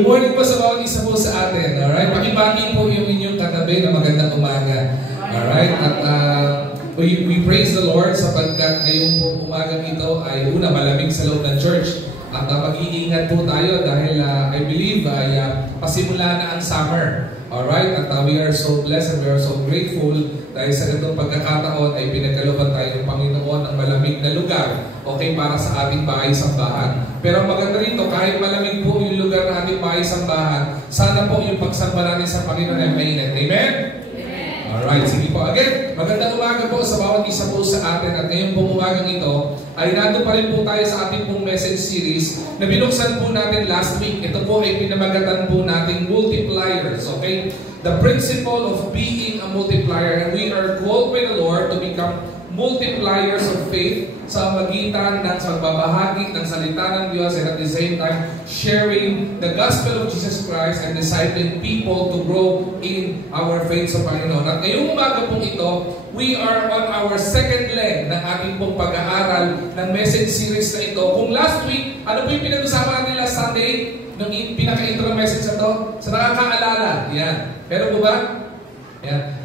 Good morning po sa bawat isa po sa atin. Alright? Pakibati po yung inyong katabi na magandang umaga. Alright? At we praise the Lord sapagkat ngayong po umagang ito ay una malamig sa loob ng church. At mag-iingat po tayo dahil I believe ay pasimula na ang summer. Alright? At we are so blessed and we are so grateful dahil sa ganitong pagkakataon ay pinagkalooban tayo ng Panginoon ng malamig na lugar, okay, para sa ating bahay-sambahan. Pero maganda rito, kahit malamig po yung lugar na ating bahay-sambahan, sana po yung pagsamba natin sa Panginoon ay mainit. Amen? Alright, sige po. Again, magandang umaga po sa bawat isa po sa atin. At ngayon pong umagang ito, ay nandun pa rin po tayo sa ating pong message series na binuksan po natin last week. Ito po ay pinamagatan po nating multipliers, okay? The principle of being a multiplier. And we are called by the Lord to become multipliers of faith sa magitan ng pagbabahagi ng salita ng Diyos and at the same time sharing the gospel of Jesus Christ and discipling people to grow in our faith sa Panginoon. At ngayong umaga pong ito, we are on our second leg ng ating pong pag-aaral ng message series na ito. Kung last week, ano po yung pinag-usapan natin last Sunday? Nung pinaka-intro message na to? Sa nakakaalala. Yan. Pero po ba? Yan.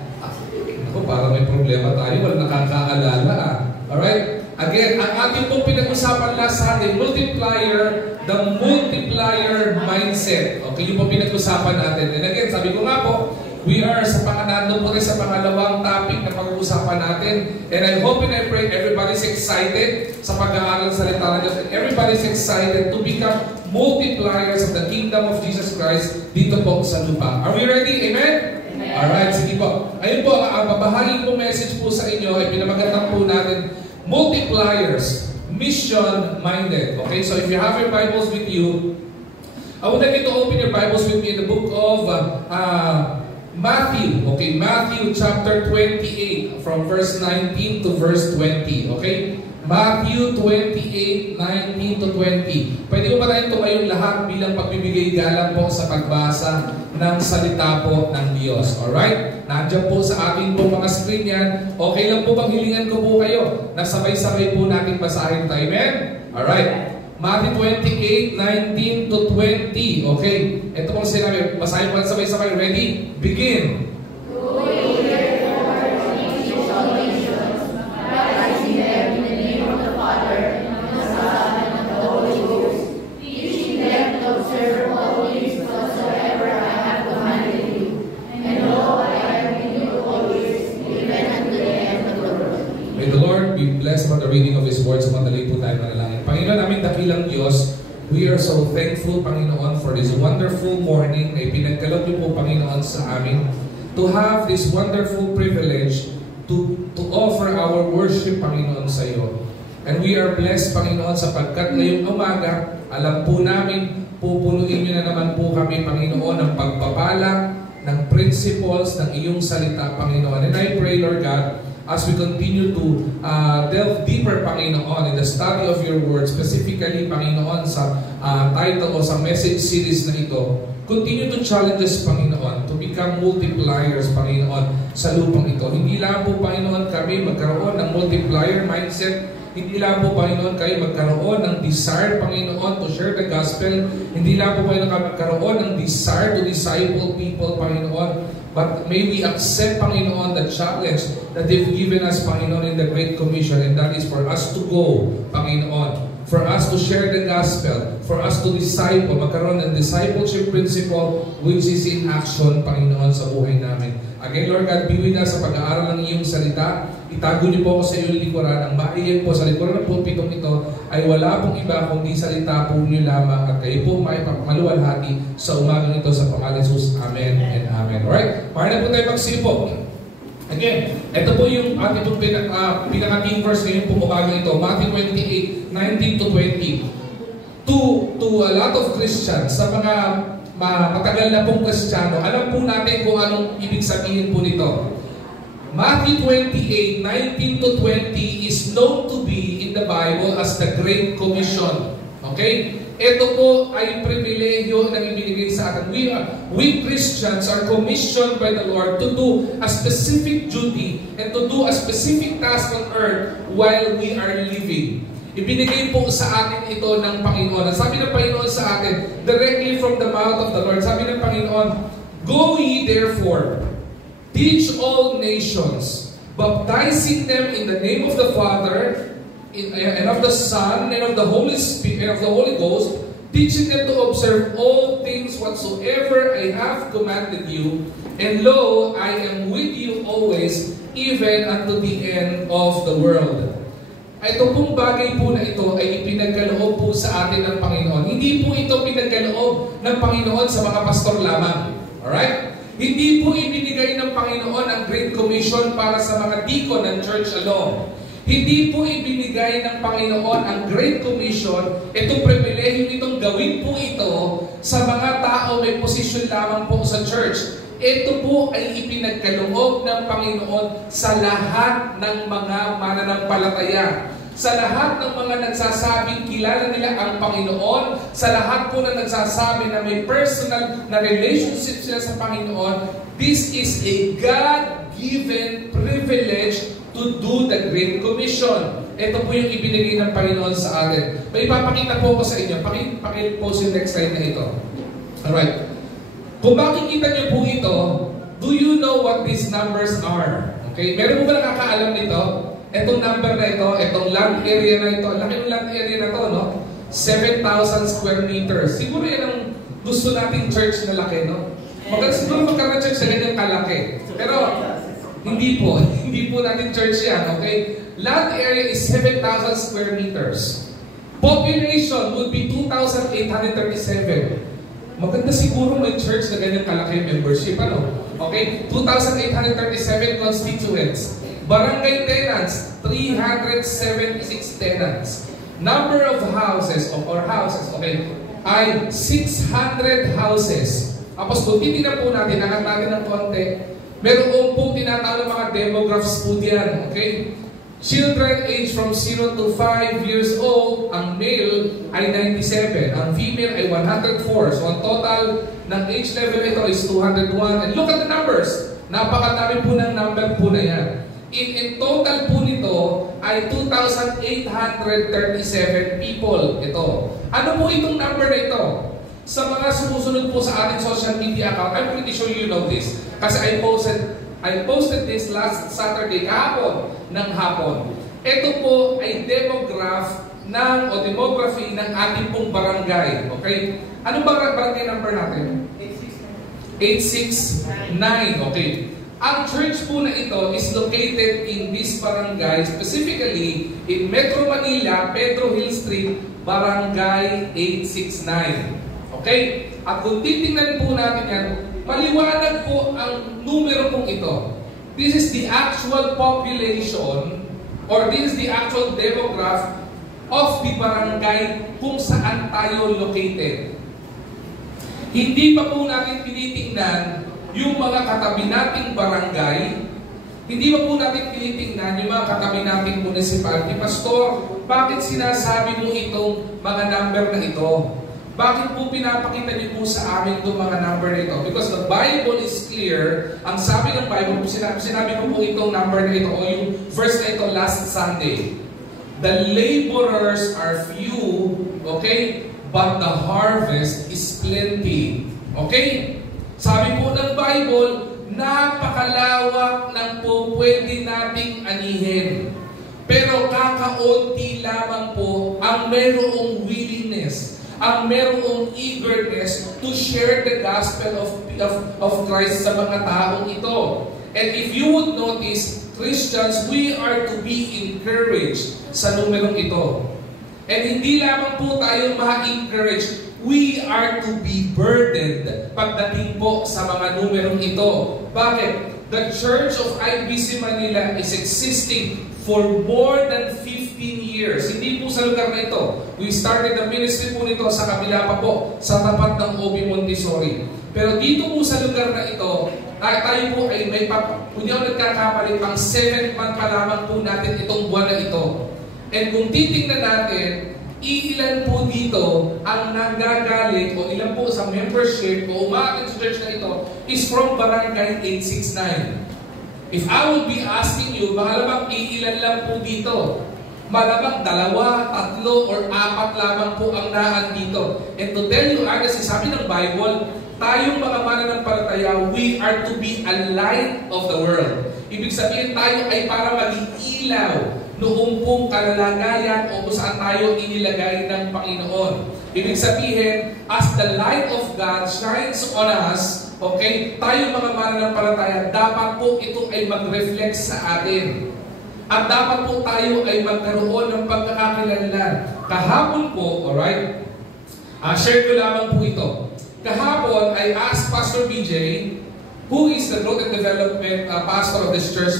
Para may problema tayo, wala nakakaalala. Alright? Again, ang ating pong pinag-usapan last Sunday, the multiplier mindset. Okay, yung po pinag-usapan natin. And again, sabi ko nga po, we are sa panganando po rin sa pangalawang topic na pag-uusapan natin. And I hope and I pray everybody's excited sa pag-aaral sa salita ng Diyos. And everybody's excited to become multipliers of the kingdom of Jesus Christ dito po sa lupa. Are we ready? Amen? Alright, sige po. Ayun po, ang babahaging po message po sa inyo ay pinamagatan po natin, multipliers, mission-minded. Okay, so if you have your Bibles with you, I would like you to open your Bibles with me in the book of Matthew. Okay, Matthew chapter 28 from verse 19 to verse 20. Okay, Matthew 28, 19 to 20. Pwede ko ba tayong tumayong lahat bilang pagbibigay galang po sa pagbasa ng salita po ng Diyos. Alright? Nandiyan po sa ating po mga screen yan. Okay lang po bang hilingan ko po kayo na sabay-sabay po natin basahin tayo. Amen? Alright. Matthew 28, 19 to 20. Okay. Ito pong sinabi. Basahin po sabay-sabay. Ready? Begin. For the reading of His words, madali po tayo manalangin. Panginoon namin dakilang Diyos, we are so thankful, Panginoon, for this wonderful morning na ipinagkaloob niyo po, Panginoon, sa amin to have this wonderful privilege to offer our worship, Panginoon, sa iyo. And we are blessed, Panginoon, sapagkat ngayong umaga, alam po namin, pupunuin niyo na naman po kami, Panginoon, ng pagpapala, ng principles, ng iyong salita, Panginoon. And I pray, Lord God, as we continue to delve deeper, Panginoon, in the study of your word, specifically, Panginoon, sa title o sa message series na ito, continue to challenge us, Panginoon, to become multipliers, Panginoon, sa lupang ito. Hindi lang po, Panginoon, kami magkaroon ng multiplier mindset. Hindi lang po, Panginoon, kayo magkaroon ng desire, Panginoon, to share the gospel. Hindi lang po, Panginoon, magkaroon ng desire to disciple people, Panginoon. But may we accept, Panginoon, the challenge that you've given us, Panginoon, in the Great Commission. And that is for us to go, Panginoon. For us to share the gospel. For us to disciple. Magkaroon ng discipleship principle which is in action, Panginoon, sa buhay namin. Again, Lord God, be with us sa pag-aaral ng iyong salita. Itago niyo po ako sa iyong likuran. Ang maiyan po sa likuran ng pulpitong ito ay wala pong iba kundi salita po niyo lamang at kayo po may maluwalhati sa umagang ito sa pangalan ni Jesus. Amen and amen. Alright? Para na po tayo magsipo. Again, ito po yung ating pong pinaka-team verse ngayon po umagang ito. Matthew 28, 19 to 20. To a lot of Christians, sa mga matagal na pong Kristiyano, alam po natin kung anong ibig sabihin po nito. Matthew 28, 19 to 20 is known to be in the Bible as the Great Commission. Okay? Ito po ay pribilehiyo na ibinigay sa atin. We Christians are commissioned by the Lord to do a specific duty and to do a specific task on earth while we are living. Ibinigay po sa atin ito ng Panginoon. Sabi ng Panginoon sa atin, directly from the mouth of the Lord, sabi ng Panginoon, "Go ye therefore, teach all nations, baptizing them in the name of the Father, and of the Son, and of the Holy Spirit, and of the Holy Ghost, teaching them to observe all things whatsoever I have commanded you. And lo, I am with you always, even unto the end of the world." Ito pong bagay po na ito ay ipinagkaloob po sa atin ng Panginoon. Hindi po ito pinagkaloob ng Panginoon sa mga pastor lamang. Alright? Hindi po ibinigay ng Panginoon ang Great Commission para sa mga deacon ng church alone. Hindi po ibinigay ng Panginoon ang Great Commission, itong pribilehyo itong gawin po ito sa mga tao may posisyon lamang po sa church. Ito po ay ipinagkaloob ng Panginoon sa lahat ng mga mananampalataya. Sa lahat ng mga nagsasabing kilala nila ang Panginoon, sa lahat po na nagsasabi na may personal na relationship sila sa Panginoon, this is a God-given privilege to do the Great Commission. Ito po yung ibinigay ng Panginoon sa atin. May ipapakita po ko sa inyo. Pakipose yung next slide na ito. Alright. Kung makikita niyo po ito, do you know what these numbers are? Okay? Meron mo ba nakakaalam nito? Itong number na ito, itong land area na ito, laki ng land area na ito, no? 7,000 square meters. Siguro yan ang gusto nating church na laki, no? Siguro magkaroon church na ganyang kalaki. Pero, hindi po. Hindi po natin church yan, okay? Land area is 7,000 square meters. Population would be 2,837. Maganda siguro may church na ganyang kalaki membership, ano? Okay? 2,837 constituents. Barangay tenants, 376 tenants. Number of houses, okay, ay 600 houses. Tapos kung titignan po natin, angat natin ng konti, meron po tinatawag mga demographs po diyan, okay? Children age from 0 to 5 years old, ang male ay 97, ang female ay 104. So ang total ng age level ito is 201. And look at the numbers. Napakadami po ng number po na yan. In total po nito ay 2,837 people ito. Ano po itong number na ito? Sa mga sumusunod po sa ating social media account, I'm pretty sure you know this. Kasi I posted this last Saturday, kahapon ng hapon. Ito po ay demography ng ating pong barangay. Okay? Anong barangay number natin? 869. Okay. Ang church po na ito is located in this barangay, specifically in Metro Manila, Pedro Hill Street, Barangay 869. Okay? At kung titingnan po natin yan, maliwanag po ang numero pong ito. This is the actual population or this is the actual demograph of the barangay kung saan tayo located. Hindi pa po natin tinitingnan yung mga katabi nating barangay. Hindi pa po natin tinitingnan yung mga katabi nating municipality. Pastor, bakit sinasabi mo itong mga number na ito? Bakit po pinapakita niyo po sa amin itong mga number na ito? Because the Bible is clear. Ang sabi ng Bible, sinabi ko po itong number na ito o yung verse na ito last Sunday. The laborers are few, okay? But the harvest is plenty. Okay? Sabi po ng Bible, napakalawak ng po pwede nating anihin. Pero kakaunti lamang po ang merong willingness, ang merong eagerness to share the gospel of Christ sa mga taong ito. And if you would notice, Christians, we are to be encouraged sa numerong ito. And hindi lamang po tayo ma-encourage, we are to be burdened pagdating po sa mga numerong ito. Bakit? The Church of IBC Manila is existing for more than 15 years. Hindi po sa lugar na ito. We started the ministry po nito sa kabila pa po, sa tapat ng OB Montessori. Pero dito po sa lugar na ito, tayo po ay may kung di ako nagkakamali, pang 7th month pa lamang po natin itong buwan na ito. And kung titingnan natin, ilan po dito ang nanggagaling o ilan po sa membership o umaakit sa church na ito is from Barangay 869. If I would be asking you, mahalabang ilan lang po dito. Malamang 2, 3, or 4 lamang po ang naandito. And to tell you honestly, sabi ng Bible, tayong mga mananampalataya, we are to be a light of the world. Ibig sabihin tayo ay para maging ilaw noong pong kalalagayan o kung saan tayo inilagay ng Panginoon. Ibig sabihin, as the light of God shines on us, okay, tayong mga mananampalataya, dapat po ito ay mag-reflect sa atin. At dapat po tayo ay magkaroon ng pagkakakilanlan. Kahapon po, alright, share ko lamang po ito. Kahapon, I asked Pastor BJ, who is the growth and development pastor of this church,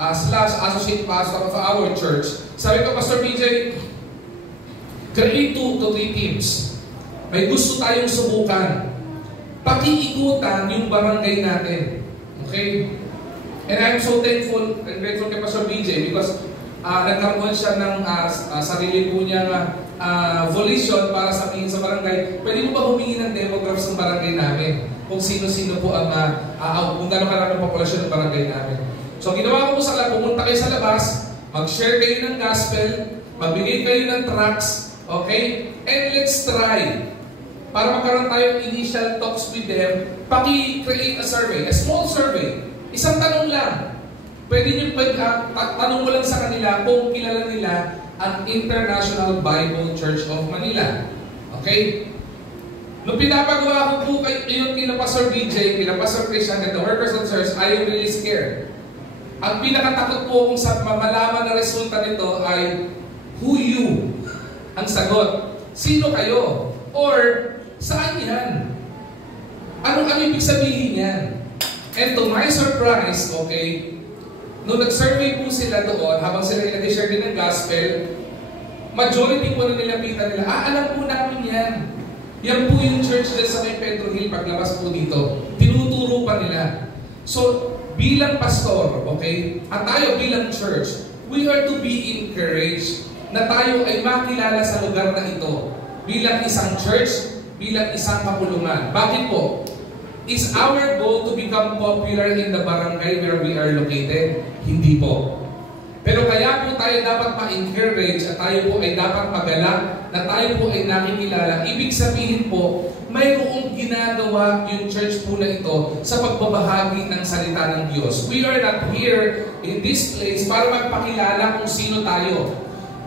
slash associate pastor of our church. Sabi ko, Pastor BJ, create 2 to 3 teams. May gusto tayong subukan. Pakiikutan yung barangay natin. Okay? And I'm so thankful and grateful kay Pastor BJ because nagkaroon siya ng sarili po niya volition para sabihin sa barangay, pwede mo ba humingi ng demographs ng barangay namin? Kung sino-sino po ang, kung gano'ng karaming populasyon ng barangay namin. So ginawa ko po pumunta kayo sa labas, mag-share kayo ng gospel, magbigay kayo ng tracts, okay? And let's try. Para magkaroon tayo initial talks with them, paki-create a survey, a small survey. Isang tanong lang. Pwede nyo tanong mo lang sa kanila kung kilala nila ang International Bible Church of Manila. Okay? Nung pinapagawa ko po yun kina Pastor BJ, kina Pastor Christian, and the workers of church, I am really scared. Ang pinakatakot po kung sa malaman na resulta nito ay, who you? Ang sagot. Sino kayo? Or, saan yan? Anong ibig sabihin yan? And to my surprise, okay, nung nag-survey po sila doon, habang sila nag-share din ng gospel, majority po na nilapitan nila, alam po namin yan. Yan po yung church dyan sa may Pedro Hill, paglabas po dito. Tinuturo pa nila. So, bilang pastor, okay, at tayo bilang church, we are to be encouraged na tayo ay makilala sa lugar na ito. Bilang isang church, bilang isang kapulungan. Bakit po? Is our goal to become popular in the barangay where we are located? Hindi po. Pero kaya po tayo dapat ma-encourage at tayo po ay dapat magalak na tayo po ay nakikilala. Ibig sabihin po, mayroong ginagawa yung church po na ito sa pagbabahagi ng salita ng Diyos. We are not here in this place para magpakilala kung sino tayo.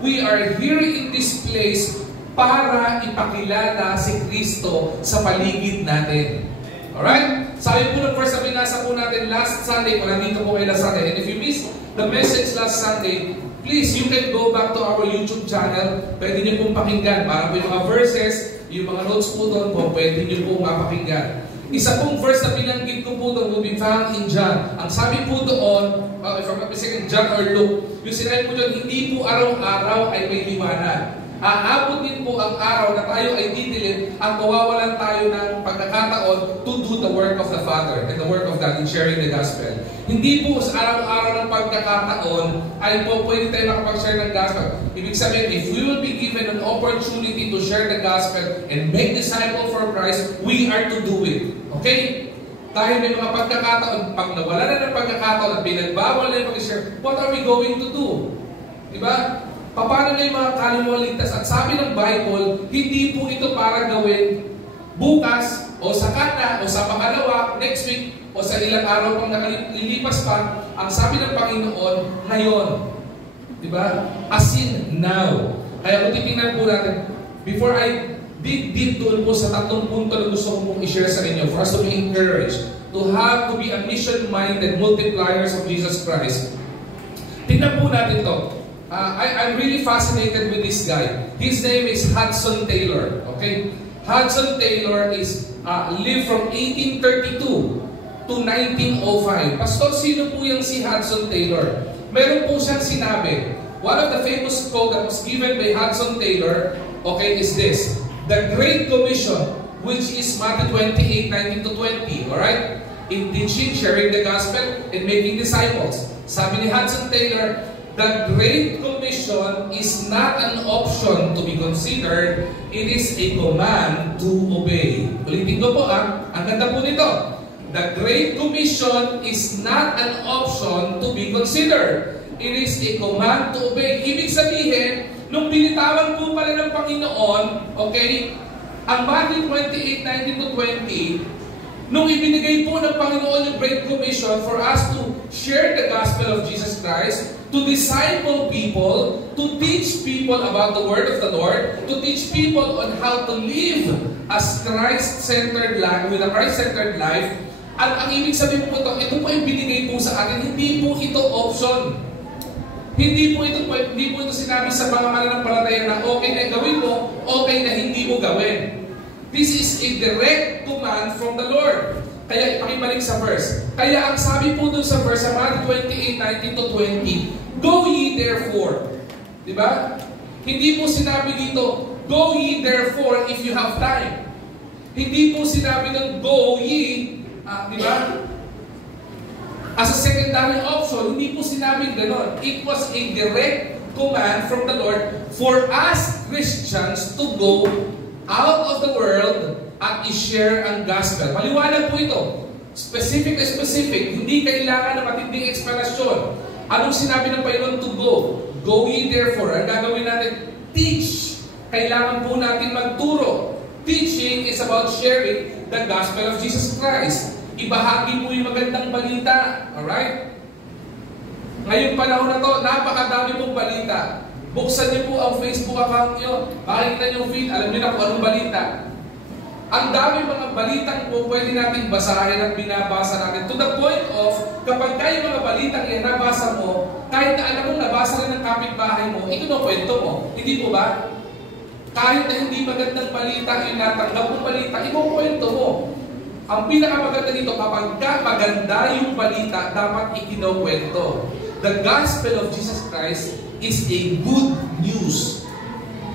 We are here in this place para ipakilala si Kristo sa paligid natin. Alright? Sabi po ng first na binasa po natin last Sunday, kung nandito po kayo last Sunday, and if you missed the message last Sunday, please, you can go back to our YouTube channel. Pwede niyo pong pakinggan. Para po yung mga verses, yung mga notes po doon po, pwede niyo pong mapakinggan. Isa pong verse na binanggit ko po doon will be found in John. Ang sabi po doon, if I'm not mistaken, John or Luke, yung sinabi po doon, hindi po araw-araw ay may liwanag. Aabot din po ang araw na tayo ay didilim at mawawalan tayo ng pagkakataon to do the work of the Father and the work of God in sharing the gospel. Hindi po sa araw-araw ng pagkakataon ay po pwede tayo makapag-share ng gospel. Ibig sabihin, if we will be given an opportunity to share the gospel and make disciples for Christ, we are to do it. Okay? Dahil may mga pagkakataon, pag nawala na ng pagkakataon at pinagbawal na yung mag-share, what are we going to do? Diba? Paano na yung mga kaluluwang ligtas? At sabi ng Bible, hindi po ito para gawin bukas, o sa kata, o sa pangalawa, next week, o sa ilang araw pang nakalilipas pa. Ang sabi ng Panginoon, ngayon. Diba? As in now. Kaya kung titingnan po natin, before I dig deep doon po sa 3 punto na gusto ko pong i-share sa inyo, for us to be encouraged, to be a mission-minded multipliers of Jesus Christ. Tingnan po natin to. I'm really fascinated with this guy. His name is Hudson Taylor. Okay, Hudson Taylor lived from 1832 to 1905. Pastor, sino po yung si Hudson Taylor? Meron po siyang sinabi. One of the famous quote that was given by Hudson Taylor, okay, is this: the Great Commission, which is Matthew 28:19 to 20. All right, in teaching, sharing the gospel, and making disciples. Sabi ni Hudson Taylor, the Great Commission is not an option to be considered, it is a command to obey. Ulitin ko po ang ganda po nito. The Great Commission is not an option to be considered, It is a command to obey. Ibig sabihin, nung binitawan po pala ng Panginoon, okay, ang Matthew 28:19-20, nung ibinigay po ng Panginoon yung Great Commission for us to share the gospel of Jesus Christ, to disciple people, to teach people about the word of the Lord, to teach people on how to live as Christ-centered life, with a Christ-centered life. Ang ibig sabihin po ito po yung binigay po sa atin, hindi po ito option. Hindi po ito sinabi sa mga mananampalataya na okay na gawin mo, okay na hindi mo gawin. This is a direct command from the Lord. Kaya ipakibalik sa verse. Kaya ang sabi po dun sa verse, sa Matthew 28:19-20, go ye therefore. Diba? Hindi po sinabi dito, go ye therefore if you have time. Hindi po sinabi ng go ye, diba? As a secondary option, hindi po sinabing ganon. It was a direct command from the Lord for us Christians to go out of the world at i-share ang gospel. Maliwanag po ito. Specific na specific. Hindi kailangan na matinding explanasyon. Anong sinabi ng Panginoon to go? Go ye therefore. Ang gagawin natin, teach. Kailangan po natin magturo. Teaching is about sharing the gospel of Jesus Christ. Ibahagi mo yung magandang balita. Alright? Ngayong panahon na to, napakadami pong balita. Buksan niyo po ang Facebook account niyo. Makikita niyo yung feed. Alam niyo na kung anong balita. Ang dami mga balitang po pwede natin basahin at binabasa natin. To the point of, kapag kayo mga balitang yan nabasa mo, kahit na alam mo nabasa rin ng kapitbahay mo, ikinukwento mo. Hindi po ba? Kahit na hindi magandang balita, inatanggap mong balita, ikukwento mo. Ang pinakamaganda dito, kapag maganda yung balita, dapat ikinukwento. The gospel of Jesus Christ is a good news.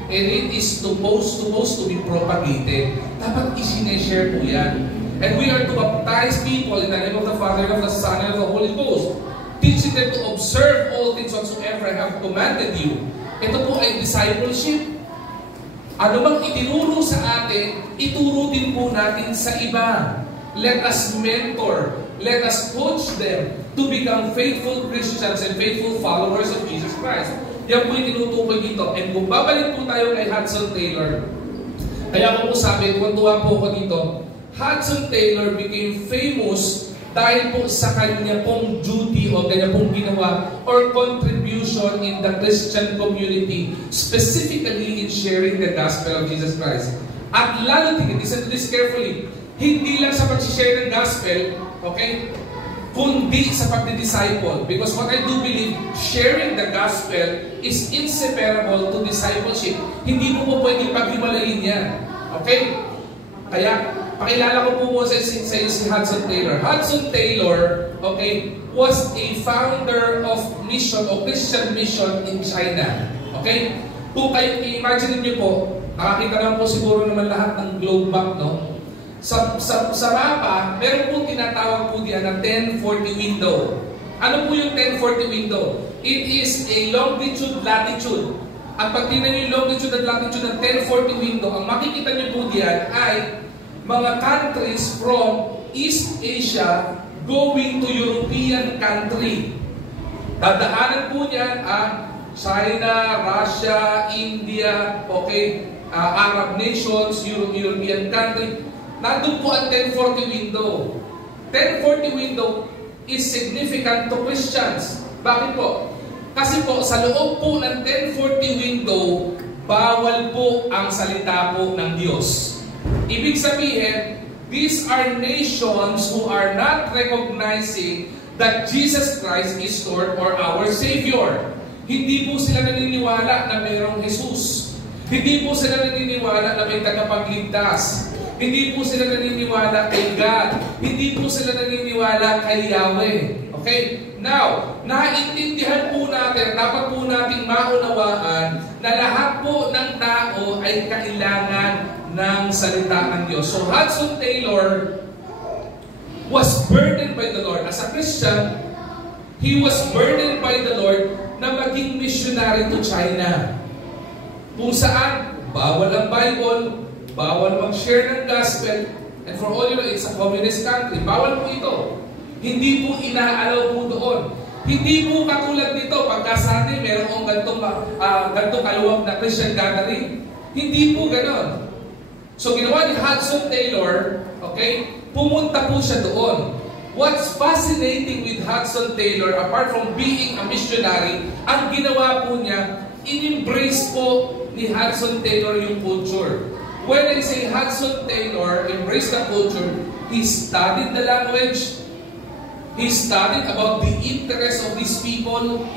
And it is supposed to be propagated. Dapat isineshare po yan. And we are to baptize people in the name of the Father, and of the Son, and of the Holy Ghost, teaching them to observe all things whatsoever I have commanded you. Ito po ay discipleship. Ano bang itinuro sa atin, ituro din po natin sa iba. Let us mentor, let us coach them to become faithful Christians and faithful followers of Jesus Christ. Yan po yung tinutukoy dito. And kung babalik po tayo kay Hudson Taylor, kaya ko po sabi, tuwa po ako dito, Hudson Taylor became famous dahil po sa kanya pong duty o kanya pong ginawa or contribution in the Christian community, specifically in sharing the gospel of Jesus Christ. At lalo tingin, listen to this carefully, hindi lang sa pag-share ng gospel, okay, kundi sa pagdi-disciple. Because what I do believe, sharing the gospel is inseparable to discipleship. Hindi mo po pwedeng paghiwalayin yan. Okay? Kaya, pakilala ko po mo sa si Hudson Taylor. Hudson Taylor, okay, was a founder of mission o Christian mission in China. Okay? Kung kayo i-imagine niyo po, nakakita naman po siguro naman lahat ng globe map, no? Sa mapa, meron po tinatawag po diyan na 1040 window. Ano po yung 1040 window? It is a longitude-latitude. At pag tingnan niyo yung longitude at latitude ng 1040 window, ang makikita niyo po diyan ay mga countries from East Asia going to European country. Dadaanan po niyan ang China, Russia, India, okay, Arab nations, European country. Nandun po ang 1040 window. 1040 window is significant to Christians. Bakit po? Kasi po, sa loob po ng 1040 window, bawal po ang salita po ng Diyos. Ibig sabihin, these are nations who are not recognizing that Jesus Christ is Lord or our Savior. Hindi po sila naniniwala na mayroong Jesus. Hindi po sila naniniwala na may tagapagligtas. Hindi po sila naniniwala kay God. Hindi po sila naniniwala kay Yahweh. Okay? Now, naiintindihan po natin, dapat po nating maunawaan na lahat po ng tao ay kailangan ng salita ng Diyos. So, Hudson Taylor was burdened by the Lord. As a Christian, he was burdened by the Lord na maging missionary to China. Kung saan, bawal ang Bible, bawal mag-share ng gospel, and for all you know, it's a communist country. Bawal po ito. Hindi po inaalaw po doon. Hindi po katulad nito, pagka Sunday, meron kong gantong kaluwag na Christian gathering. Hindi po ganon. So ginawa ni Hudson Taylor, okay, pumunta po siya doon. What's fascinating with Hudson Taylor, apart from being a missionary, ang ginawa po niya, in-embrace po ni Hudson Taylor yung culture. When I say Hudson Taylor embraced the culture, he studied the language, he studied about the interest of these people,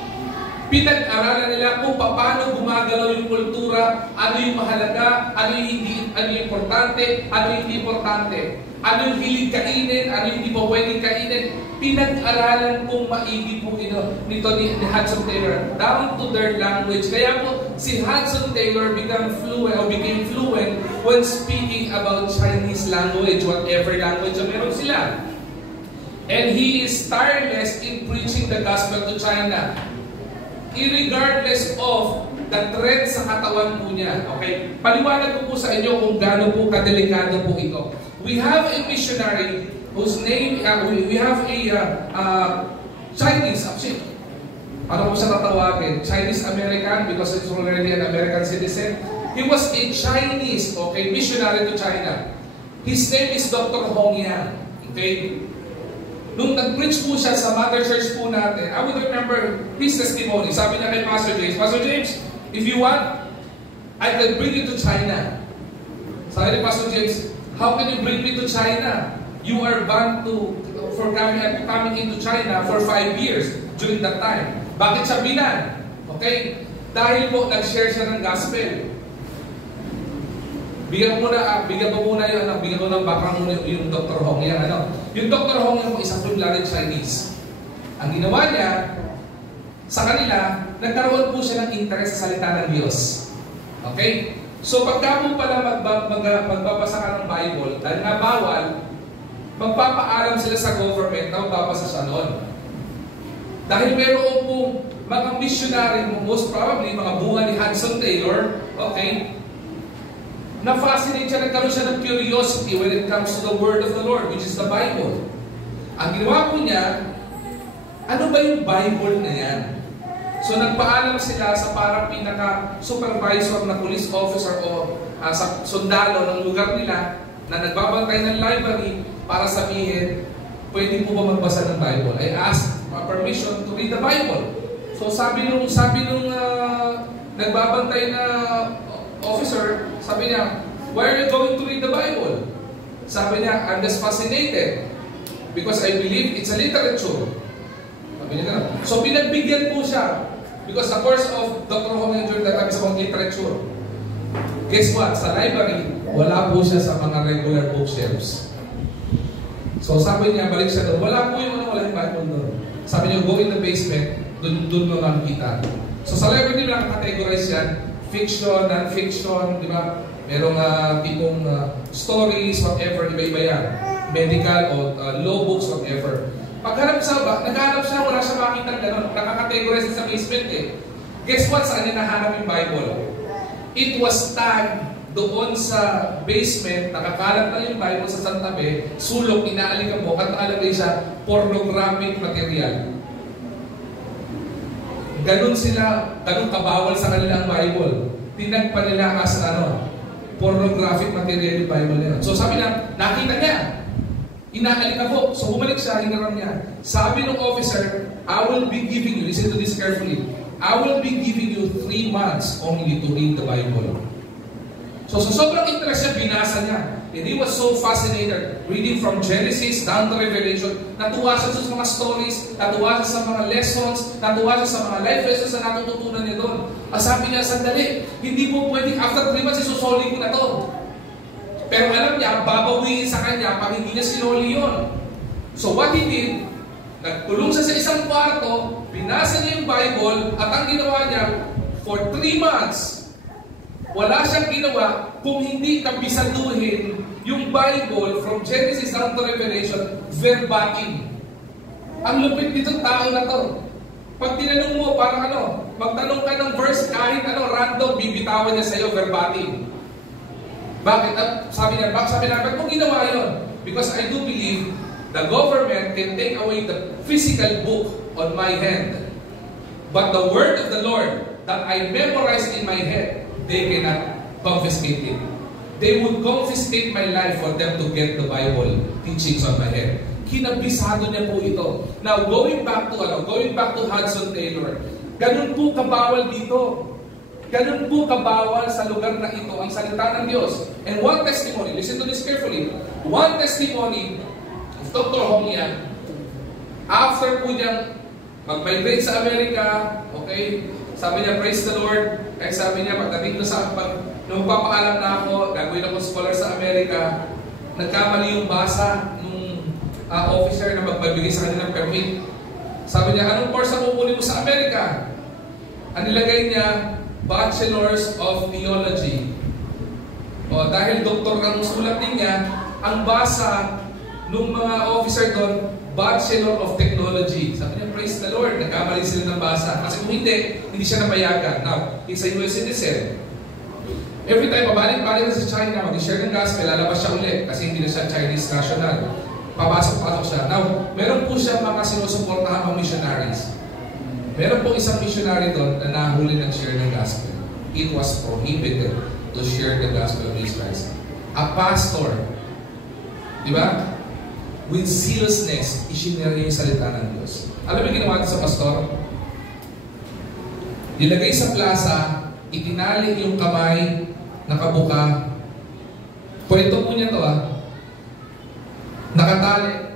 pinag-aralan nila kung paano gumagalaw yung kultura, ano yung mahalaga, ano yung hindi, ano yung importante, ano yung hindi importante, ano yung hilig kainin, ano yung hindi pa pwedeng kainin. Pinag-aralan kung maigi po nito ni Hudson Taylor down to their language. Kaya po si Hudson Taylor became fluent when speaking about Chinese language, whatever language na meron sila. And he is tireless in preaching the gospel to China, irregardless of the threat sa katawan po niya. Okay? Paliwanag ko po sa inyo kung gaano po kadelikado po ito. We have a missionary whose name, we have a Chinese, actually, ano po siya tatawagin? Chinese-American, because it's already an American citizen. He was a Chinese, okay, missionary to China. His name is Dr. Hong Yang. Okay? Nung nag-preach po siya sa mother church po natin, I would remember his testimony. Sabi niya kay Pastor James, if you want, I can bring you to China. Sabi ni Pastor James, how can you bring me to China? You are bound for coming into China for 5 years during that time. Bakit siya binan? Okay? Dahil po nag-share siya ng gospel. Bigyan ko muna ng background muna yung Dr. Hong Yang. Yung Dr. Hong Yang po isang full-blooded Chinese. Ang ginawa niya, sa kanila, nagkaroon po siya ng interest sa salita ng Diyos. Okay? So pagka po pala magbabasa ka ng Bible, dahil nga bawal, magpapaalam sila sa government na magbabasa siya noon. Dahil meron po mga missionary, most probably mga bunga ni Hudson Taylor, okay, na-fascinate siya, nagkaroon siya ng curiosity when it comes to the Word of the Lord, which is the Bible. Ang ginawa po niya, ano ba yung Bible na yan? So nagpaalam sila sa parang pinaka-supervisor na police officer o sa sundalo ng lugar nila na nagbabantay ng library para sabihin, pwede po ba magbasa ng Bible? I asked permission to read the Bible. So sabi nung nagbabantay na officer, sabi niya, why are you going to read the Bible? Sabi niya, I'm just fascinated because I believe it's a literature. Sabi niya, so pinagbigyan po siya because the course of Dr. Hong Yang during that time is about literature. Guess what? Sa library, wala po siya sa mga regular bookshelves. So sabi niya, balik siya doon, wala po yung wala yung Bible doon. Sabi niya, go in the basement, doon mo makikita. So sa library nila categorize yan, fiction, non-fiction, di ba? Merong tipong stories, whatever, iba-iba yan. Medical o law books, whatever. Pagharap sa naghahanap siya, wala siya makita gano'n. Nakakategorize sa basement eh. Guess what? Saan niya nahanap yung Bible? It was tagged doon sa basement, nakakalat na yung Bible sa santabi, sulok, inaalikabok, at nakalagay siya, pornographic material. Ganun kabawal sa kanila ang Bible. Tinagpa nila as pornographic material yung Bible nila. So sabi na, nakita niya, inaalikabok. So bumalik siya, hinaram niya. Sabi ng officer, I will be giving you, listen to this carefully, I will be giving you 3 months only to read the Bible. So sobrang interest niya, binasa niya. And he was so fascinated, reading from Genesis down to Revelation. Natuwa siya sa mga stories, natuwa siya sa mga lessons, natuwa siya sa mga life lessons na natututunan niya doon. Sabi niya, sandali, hindi po pwedeng, after 3 months, isusoli ko na to. Pero alam niya, babawiin sa kanya pag hindi niya sinoli yun. So what he did, nagtulong siya sa isang kwarto, binasa niya yung Bible, at ang ginawa niya, for 3 months, wala siyang ginawa kung hindi kabisaduhin yung Bible from Genesis down to Revelation verbatim. Ang lupit nitong tao na to. Pag tinanong mo, parang magtanong ka ng verse, kahit random, bibitawan niya sa'yo verbatim. Bakit? Sabi niya, bakit mo ginawa yun? Because I do believe The government can take away the physical book on my hand, but the word of the Lord that I memorized in my head, they cannot confiscate it. They would confiscate my life for them to get the Bible teachings on my head. Kinabisado niya po ito. Now, going back to Hudson Taylor, ganun po kabawal dito. Ganun po kabawal sa lugar na ito ang salita ng Diyos. And one testimony, listen to this carefully. One testimony of Dr. Hong Yan, after po niyang mag-migrate sa Amerika, okay, sabi niya, praise the Lord. Kaya sabi niya, pagdating ko nung papaalam na ako, gagawin ako scholar sa Amerika, nagkamali yung basa nung officer na magbibigay sa kanya ng permit. Sabi niya, anong course ang kukunin mo sa Amerika? Ang nilagay niya, Bachelors of Theology. O, dahil doktor ang sulat niya, ang basa nung mga officer doon, Bachelor of Technology. Sabi niya, praise the Lord, nagkamali sila ng basa. Kasi kung hindi siya napayagan. Now, he's a US citizen. Every time, pabalik-balik na sa China, mag-share ng gospel, lalabas siya ulit kasi hindi na siya Chinese national. Papasok-pasok siya. Now, meron po siya mga sinusuportahan ng missionaries. Meron po isang missionary doon na nahuli ng share ng gospel. It was prohibited to share the gospel of Jesus Christ. A pastor, di ba? With seriousness, isinare niya yung salita ng Diyos. Alam mo yung ginawa sa pastor? Nilagay sa plaza, itinali yung kamay, nakabuka. Kwento po niya to nakatali.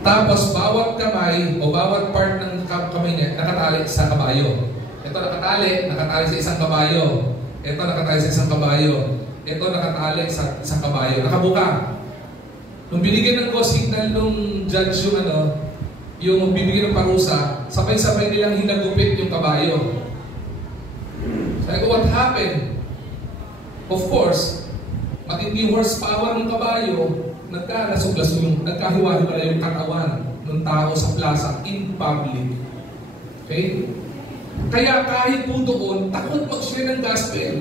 Tapos bawat kamay o bawat part ng kamay niya nakatali sa kabayo. Ito nakatali sa isang kabayo. Ito nakatali sa isang kabayo. Ito nakatali sa isang kabayo. Nakabuka. Nung binigyan ng go signal nung judge yung bibigyan ng parusa, sabay-sabay nilang hinagupit yung kabayo. Sabi ko, what happened? Of course, matindi horsepower ng kabayo, nagkahiwa-hiwala yung katawan ng tao sa plaza in public. Okay? Kaya kahit po doon, takot mag-share ng gospel.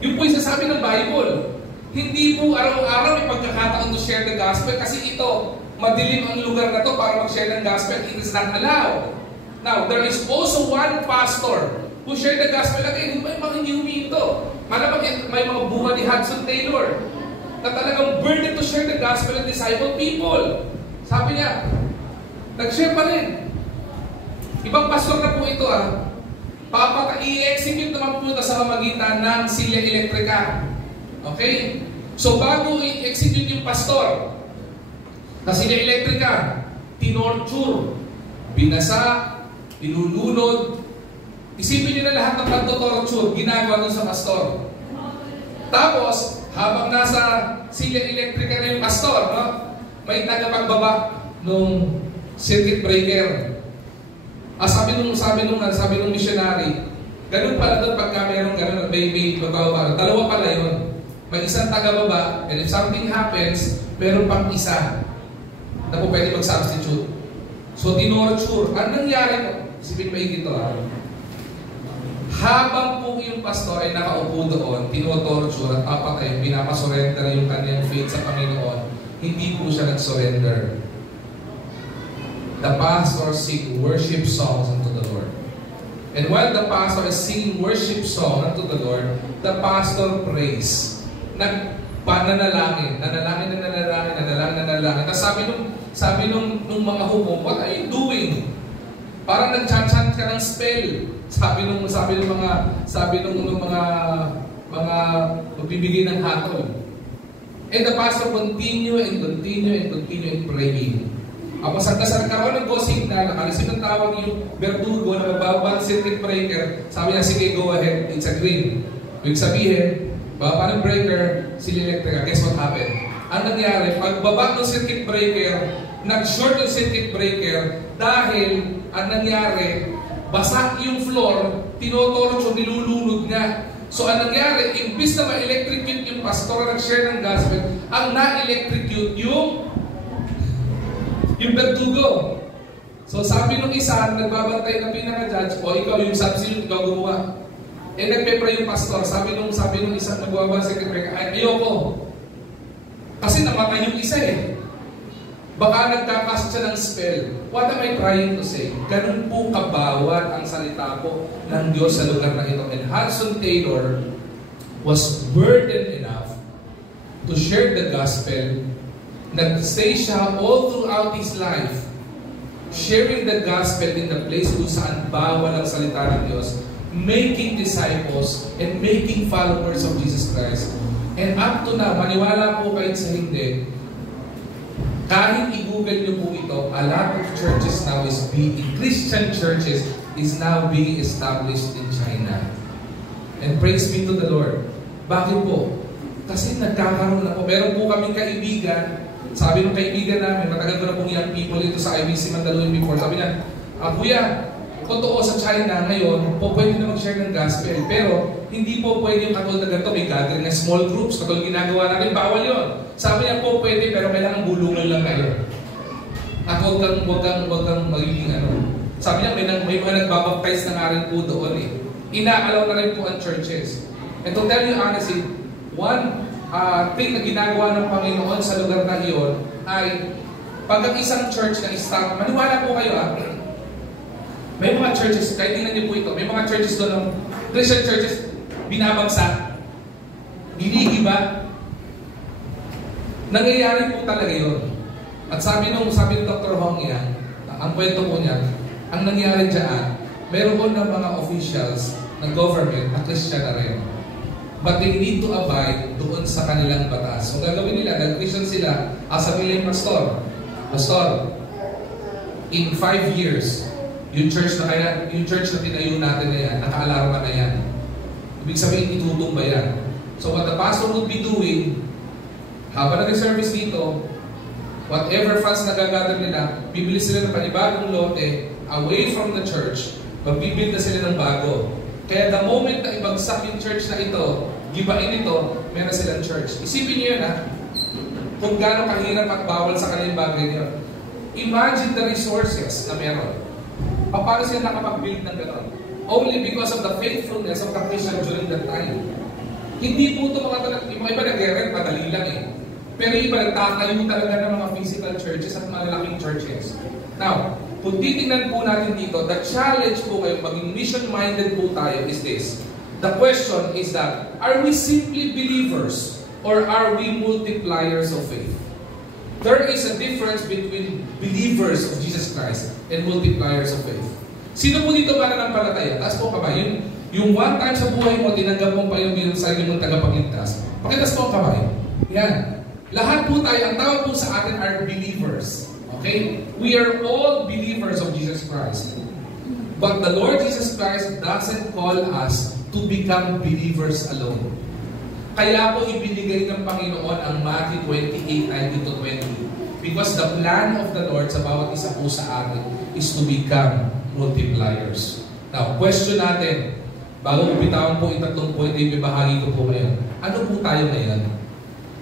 Yung po yung sasabi ng Bible. Hindi po araw-araw may pagkakataon to share the gospel kasi ito, madilim ang lugar na to para mag-share ng gospel. It is not allowed. Now, there is also one pastor who shared the gospel again. May mga hindi huminto. Malamang may mga bunga ni Hudson Taylor na talagang burden to share the gospel and disciple people. Sabi niya, nag-share pa rin. Ibang pastor na po ito i-execute naman po ito sa pamagitan ng silya elektrika. Okay? So bago i-execute yung pastor na silya elektrika, tinorture, binasa, inulunod. Isipin niyo na lahat ng pagtotorture, ginagawa doon sa pastor. Tapos, habang nasa silya elektrika na yung pastor, may tagapagbaba nung circuit breaker. Sabi nung missionary, ganun pala doon pagka mayroong ganun, may magbababa. Dalawa pala yun. May isang tagababa, and if something happens, meron pang isa na po pwede mag-substitute. So, tinorture. Anong nangyari po? Isipin maigit ito Habang po yung pastor ay nakaupo doon, tinotorture at papatay, pinapasurrender yung kanyang faith sa Panginoon, hindi po siya nag-surrender. The pastor sing worship songs unto the Lord. And while the pastor is singing worship song unto the Lord, the pastor prays. Nanalangin. Tapos sabi nung mga hukom, what are you doing? Parang nag-chant ka ng spell. Sabi nung mga magbibigay ng hatol. And the pastor continue and praying. Tapos nagkaroon ng go signal, nakalisip ng tawag yung verdugo na mababa ng circuit breaker. Sabi niya, sige, go ahead, it's a green. Ibig sabihin, baba ng breaker, silya elektrika. Guess what happened? Ang nangyari, pagbaba ng circuit breaker, nag-short yung circuit breaker dahil ang nangyari, basa yung floor, tinotorcho, nilulunod nga. So ang nangyari, imbis na ma-electrocute yung pastor na nag-share ng gospel, ang na-electrocute yung verdugo. So sabi nung isa, nagbabantay na pinaka-judge, o ikaw yung substitute, ikaw gumawa. Nagpe-pray yung pastor, sabi nung isang nagbabantay sa secretary, ayoko. Kasi namatay yung isa Baka nagkakast siya ng spell. What am I trying to say? Ganun po kabawat ang salita po ng Diyos sa lugar na ito. And Hudson Taylor was burdened enough to share the gospel. Nag-stay siya all throughout his life, sharing the gospel in the place kung saan bawal ang salita ng Diyos, making disciples and making followers of Jesus Christ. And up to now, maniwala po kayo sa hindi, kahit i-google nyo po ito, a lot of churches now Christian churches is now being established in China. And praise be to the Lord. Bakit po? Kasi nagkakaroon na po. Meron po kaming kaibigan. Sabi ng kaibigan namin, matagal ko na pong young people ito sa IBC Mandaluyong before. Sabi niya, Kuya, totoo sa China ngayon, po pwede na mag-share ng gospel. Pero hindi po pwede yung katulad na ganito, may gathering na small groups, katulad ginagawa natin, bawal yun. Sabi niya po pwede, pero kailangan bulungan lang kayo. At huwag kang magiging ano. Sabi niya, may mga nagbabaptize na nga rin po doon eh. Inaalaw na rin po ang churches. And to tell you honestly, one thing na ginagawa ng Panginoon sa lugar na iyon ay pag ang isang church na start, maniwala po kayo may mga churches, kahit tingnan niyo po ito, may mga churches doon ng Christian churches, binabagsak, ginigiba. Nangyayari po talaga yun. At sabi ng Dr. Hong yan, ang kwento po niya, ang nangyari dyan, meron ng mga officials ng government na Christian na rin. But they need to abide doon sa kanilang batas. So gagawin nila, dahil Christian sila, sabihin ng Pastor, in 5 years, yung church na tinayo natin na yan, nakaalarma na yan. Ibig sabihin, itutumba yan. So what the pastor would be doing, habang nag-service dito, whatever funds na gagather nila, bibili sila ng panibagong lote away from the church, magbibuild na sila ng bago. Kaya the moment na ibagsak yung church na ito, gibain ito, meron silang church. Isipin niyo yun kung gaano kahirap at bawal sa kanilang bagay niyo. Imagine the resources na meron. Paano sila nakapag-build ng gano'n? Only because of the faithfulness of the Christian during that time. Hindi po ito yung mga iba nag-rent, madali lang eh. Pero iba nagtatayo talaga ng mga physical churches at malalaking churches. Now, kung titingnan po natin dito, the challenge po kayo, maging mission-minded po tayo is this. The question is that, are we simply believers or are we multipliers of faith? There is a difference between believers of Jesus Christ and multipliers of faith. Sino po dito mananampalataya? Taas po kamay. Yung one time sa buhay mo, tinanggap mo pa yung bilang sarili mong tagapagligtas. Pakitas po ang kamay. Yan. Lahat po tayo, ang tawag po sa atin are believers. Okay? We are all believers of Jesus Christ. But the Lord Jesus Christ doesn't call us to become believers alone. Kaya po ibinigay ng Panginoon ang Matthew 28:19-20. Because the plan of the Lord sa bawat isa po sa atin is to become multipliers. Now, question natin, bago bitawan po yung tatlong point na ibibahagi ko po ngayon. Ano po tayo ngayon?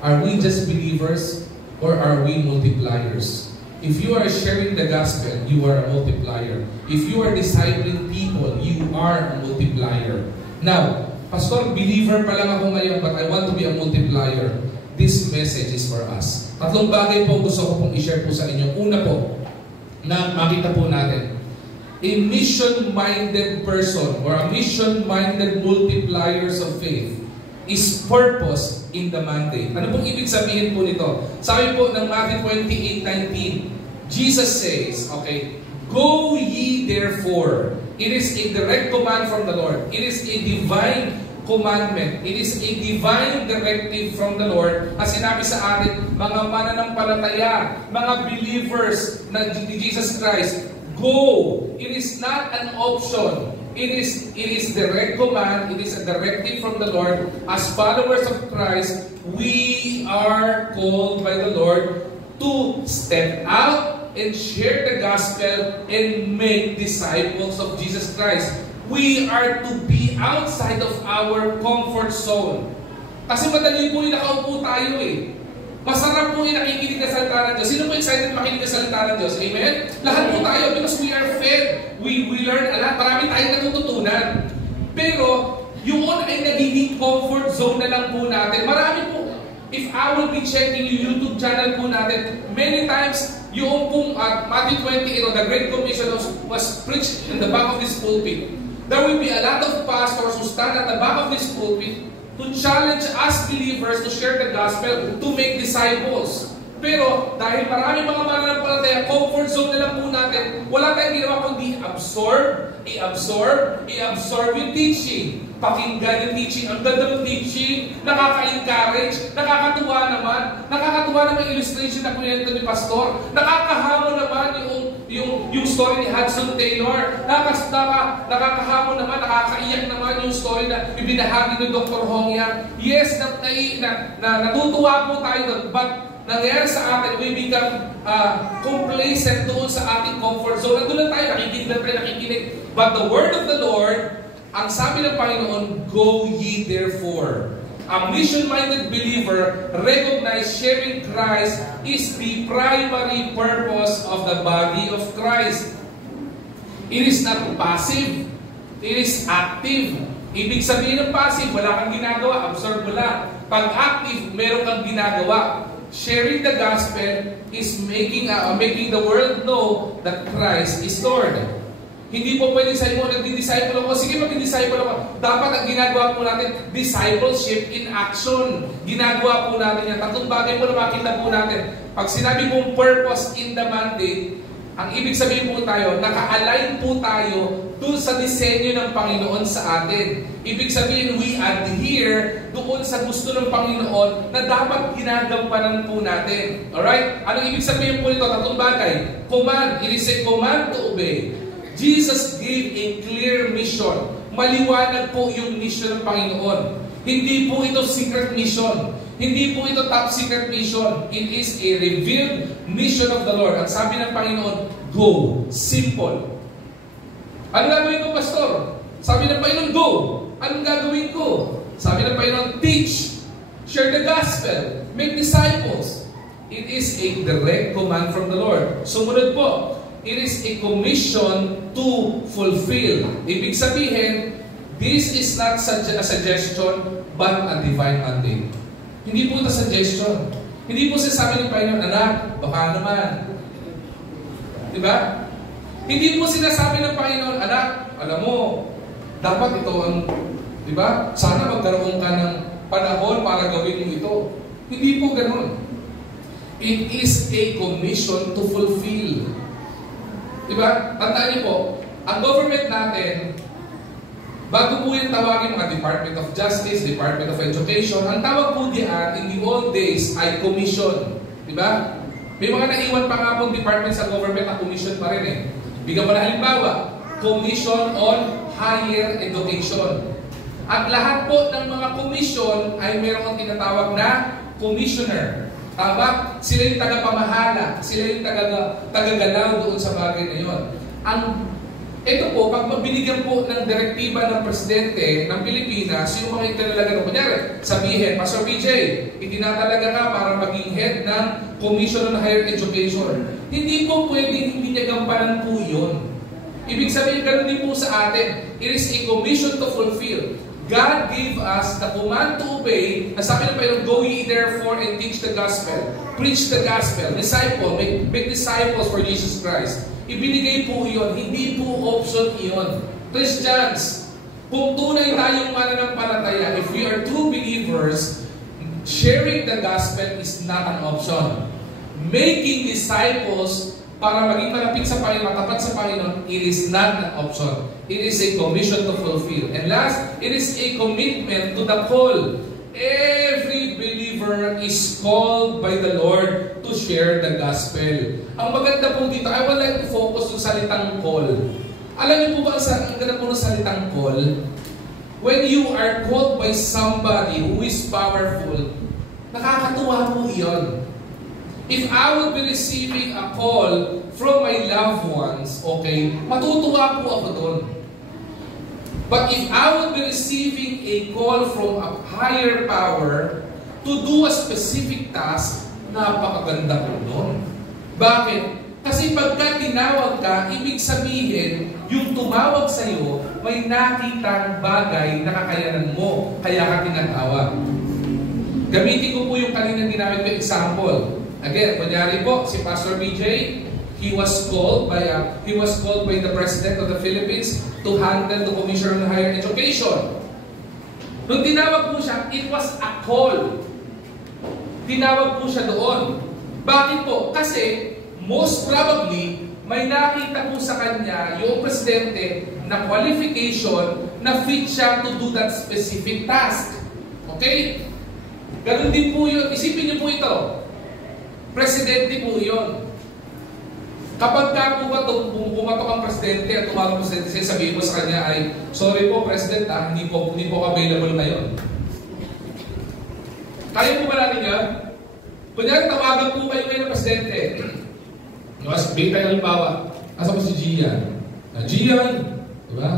Are we just believers or are we multipliers? If you are sharing the gospel, you are a multiplier. If you are discipling people, you are a multiplier. Now, Pastor, believer pa lang ako ngayon, but I want to be a multiplier. This message is for us. Tatlong bagay po gusto ko pong i-share po sa inyo. Una po, na makita po natin, a mission-minded person or a mission-minded multipliers of faith is purpose in the mandate. Ano pong ibig sabihin po nito? Sabi po ng Matthew 28:19, Jesus says, okay, go ye therefore. It is a direct command from the Lord. It is a divine commandment. It is a divine directive from the Lord. As sinabi sa atin, mga mananampalataya, mga believers ni Jesus Christ, go. It is not an option. It is direct command. It is a directive from the Lord. As followers of Christ, we are called by the Lord to step out and share the gospel and make disciples of Jesus Christ. We are to be outside of our comfort zone. Kasi madali po yung nakaupo tayo eh. Masarap po yung nakikinig na salita ng Diyos. Sino po excited makinig na salita ng Diyos? Amen? Lahat po tayo because we are fed. We learn a lot. Marami tayong natututunan. Pero yung ay nagiging comfort zone na lang po natin. Marami po. If I will be checking yung YouTube channel po natin, many times yung pong Matthew 20, the Great Commission was preached in the back of this pulpit. There will be a lot of pastors who stand at the back of this pulpit to challenge us believers to share the gospel, to make disciples. Pero dahil marami mga mananampalataya, comfort zone na lang po natin, wala tayong ginawa kundi i-absorb yung teaching. Pakinggan yung teaching. Ang ganda ng teaching, nakaka-encourage, nakakatuwa naman yung illustration na kunento ni Pastor, nakakahamon naman yung story ni Hudson Taylor, nakakahamon naman, nakakaiyak naman yung story na ibinahagi ni Dr. Hong Yang. Yes, natutuwa po tayo doon, but nangyayari sa atin, we become complacent doon sa ating comfort zone. Nandun lang tayo, nakikinig. But the word of the Lord, ang sabi ng Panginoon, go ye therefore. A mission-minded believer recognize sharing Christ is the primary purpose of the body of Christ. It is not passive. It is active. Ibig sabihin ng passive, wala kang ginagawa, absorb mo lang. Pag active, meron kang ginagawa. Sharing the gospel is making the world know that Christ is Lord. Hindi po pwede sa'yo mo, nagdi-disciple ako, sige mag-disciple ako. Dapat ang ginagawa po natin, discipleship in action. Ginagawa po natin yan. Tatlong bagay po na makita po natin. Pag sinabi pong purpose in the mandate, ang ibig sabihin po tayo, naka-align po tayo dun sa disenyo ng Panginoon sa atin. Ibig sabihin, we adhere doon sa gusto ng Panginoon na dapat ginagampanan po natin. Alright? Anong ibig sabihin po nito? Tatlong bagay. Command. It is a command to obey. Jesus gave a clear mission. Maliwanag po yung mission ng Panginoon. Hindi po ito secret mission. Hindi po ito top secret mission. It is a revealed mission of the Lord. At sabi ng Panginoon, go. Simple. Ano gagawin ko, Pastor? Sabi ng Panginoon, go. Anong gagawin ko? Sabi ng Panginoon, teach. Share the gospel. Make disciples. It is a direct command from the Lord. Sumunod po. It is a commission to fulfill. Ibig sabihin, this is not a suggestion, but a divine mandate. Hindi po ito suggestion. Hindi po sinasabi ng Panginoon, anak, baka naman. Diba? Hindi po sinasabi ng Panginoon, anak, alam mo, dapat ito ang, diba? Sana magkaroon ka ng panahon para gawin mo ito. Hindi po ganun. It is a commission to fulfill. Diba? Tandaan niyo po, ang government natin, bago po yung tawagin mga Department of Justice, Department of Education, ang tawag po diyan in the old days ay commission. Diba? May mga naiwan pa nga pong department sa government na commission pa rin eh. Bigyan ko na halimbawa, Commission on Higher Education. At lahat po ng mga commission ay mayroong tinatawag na commissioner. Tama? Sila yung tagapamahala. Sila yung tagagalaw doon sa bagay na yun. Ito po, pag mabinigyan po ng direktiba ng Presidente ng Pilipinas, yung mga itinalaga, kunyari, sabihin, Pastor BJ, itinatalaga ka para maging head ng Commission on Higher Education. Hindi po pwedeng hindi niya gampanan po yun. Ibig sabihin, ganun din po sa atin. It is a commission to fulfill. God gave us the command to obey. Nasabi na pa yung, go ye therefore and teach the gospel. Preach the gospel. Disciple. Make disciples for Jesus Christ. Ibinigay po iyon. Hindi po option iyon. Christians, kung tunay tayong mananampalataya, if we are true believers, sharing the gospel is not an option. Making disciples para maging malapit sa Panginoon, matapat sa Panginoon, it is not an option. It is a commission to fulfill. And last, it is a commitment to the call. Every believer is called by the Lord to share the gospel. Ang maganda po dito, I would like to focus sa salitang call. Alam niyo po ba ang ganda po ng salitang call? When you are called by somebody who is powerful, nakakatuwa po iyon. If I would be receiving a call from my loved ones, okay, matutuwa po ako doon. But if I would be receiving a call from a higher power to do a specific task, napakaganda po doon. Bakit? Kasi pagka tinawag ka, ibig sabihin, yung tumawag sa'yo, may nakitang bagay na kakayanan mo, kaya ka tinatawag. Gamitin ko po yung kaninang ginamit ko example. Again, kunyari po, si Pastor BJ, he was called by the President of the Philippines to handle the Commission on Higher Education. Nung tinawag po siya, it was a call. Tinawag po siya doon. Bakit po? Kasi, most probably, may nakita po sa kanya yung presidente na qualification na fit siya to do that specific task. Okay? Ganun din po yun. Isipin niyo po ito. Presidente po yun. Kapag ka po ba pumatok ang presidente at tumawag ang presidente, sabihin mo sa kanya ay, sorry po, President, hindi po available ngayon. Kaya po ba natin yan? Kunyari, tawagan po kayo ngayon ng presidente. Bigay tayo halimbawa. Nasa po si Gian. Gian! Diba?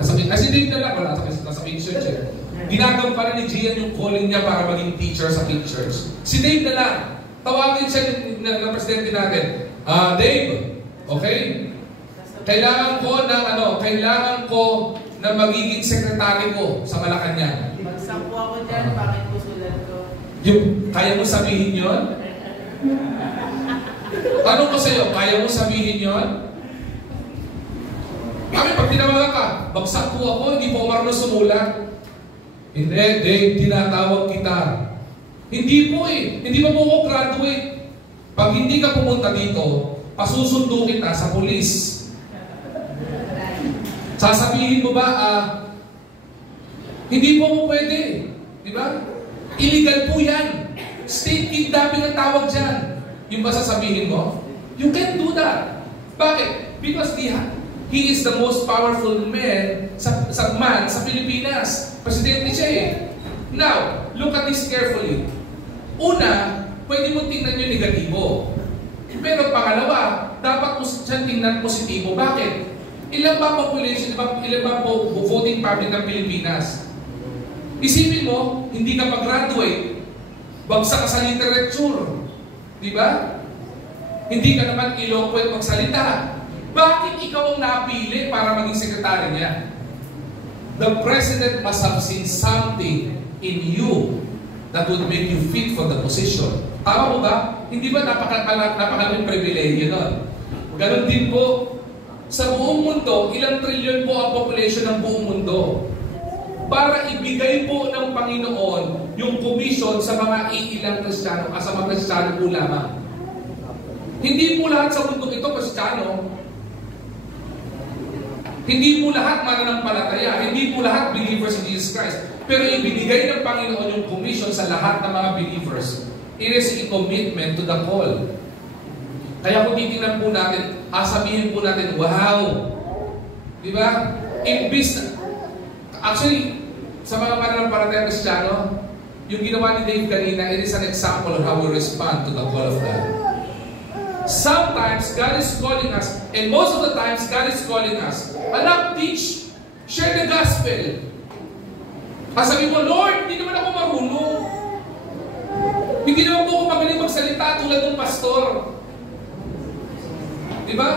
Si Dave na lang, wala nasa Big Church eh. Ginagampanan ni Gian yung calling niya para maging teacher sa Big Church. Si Dave na lang. Tawagin siya ng presidente natin. Dave, okay? Kailangan ko na magiging sekretary ko sa Malacanang. Magsampo ako dyan, bakit po sulat ko? Kaya mo sabihin yun? Tanong ko sa'yo, kaya mo sabihin yun? Kami, pag tinawagan ka, bagsak po ako, hindi po marunong sumulat. Hindi, Dave, tinatawag kita. Hindi po eh. Hindi pa po ako graduate. Pag hindi ka pumunta dito, pasusundo kita sa pulis. Sasabihin mo ba, hindi po mo pwede. Di ba? Illegal po yan. State kidnapping ang tawag dyan. Yung ba sasabihin mo? You can't do that. Bakit? Because he is the most powerful man sa Pilipinas. Presidente siya eh. Now, look at this carefully. Una, pwede mo tingnan yung negatibo. Pero pangalawa, dapat mo siya tingnan positibo. Bakit? Ilan ba population, ilan ba po voting public ng Pilipinas? Isipin mo, hindi ka mag-graduate, bagsak ka sa literature. Di ba? Hindi ka naman eloquent magsalita. Bakit ikaw ang napili para maging sekretary niya? The President must have seen something in you that would make you fit for the position. Tama mo ba? Hindi ba napakalaking pribilegyo nun? Ganon din po, sa buong mundo, ilang trilyon po ang population ng buong mundo. Para ibigay po ng Panginoon yung commission sa mga iilang Kristiyano, sa mga Kristiyano po lamang. Hindi po lahat sa mundo ito Kristiyano. Hindi po lahat mananampalataya. Hindi po lahat believers in Jesus Christ. Pero ibinigay ng Panginoon yung commission sa lahat ng mga believers. It is a commitment to the call. Kaya kung titingnan po natin, sabihin po natin, wow! Di ba? Actually, sa mga mananampalataya Kristiyano, yung ginawa ni Dave kanina, it is an example of how we respond to the call of God. Sometimes, God is calling us, and most of the times, God is calling us, anak, teach, share the gospel. Sabi mo, Lord, hindi naman ako marunong. Hindi naman po ako magaling magsalita tulad ng pastor. Diba?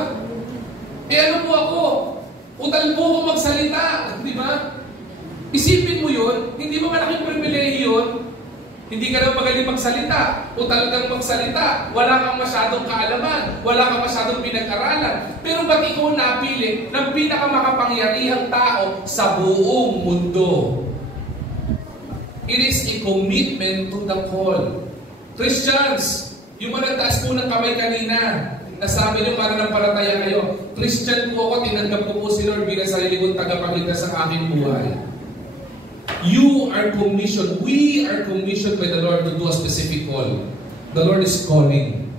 Ano po ako? Utal po ako magsalita. Diba? Isipin mo yun, hindi mo malaking pribilehiyo yun. Hindi ka na magaling magsalita. Utal kang magsalita. Wala kang masyadong kaalaman. Wala kang masyadong pinag-aralan. Pero ba't ikaw napili ng pinakamakapangyarihang tao sa buong mundo? It is a commitment to the call. Christians, yung managtaas po ng kamay kanina, nasabi nyo para ng palataya kayo, Christian po ako, tinanggap ko po si Lord bilang sarili kong tagapagligtas sa aking buhay. You are commissioned, we are commissioned by the Lord to do a specific call. The Lord is calling.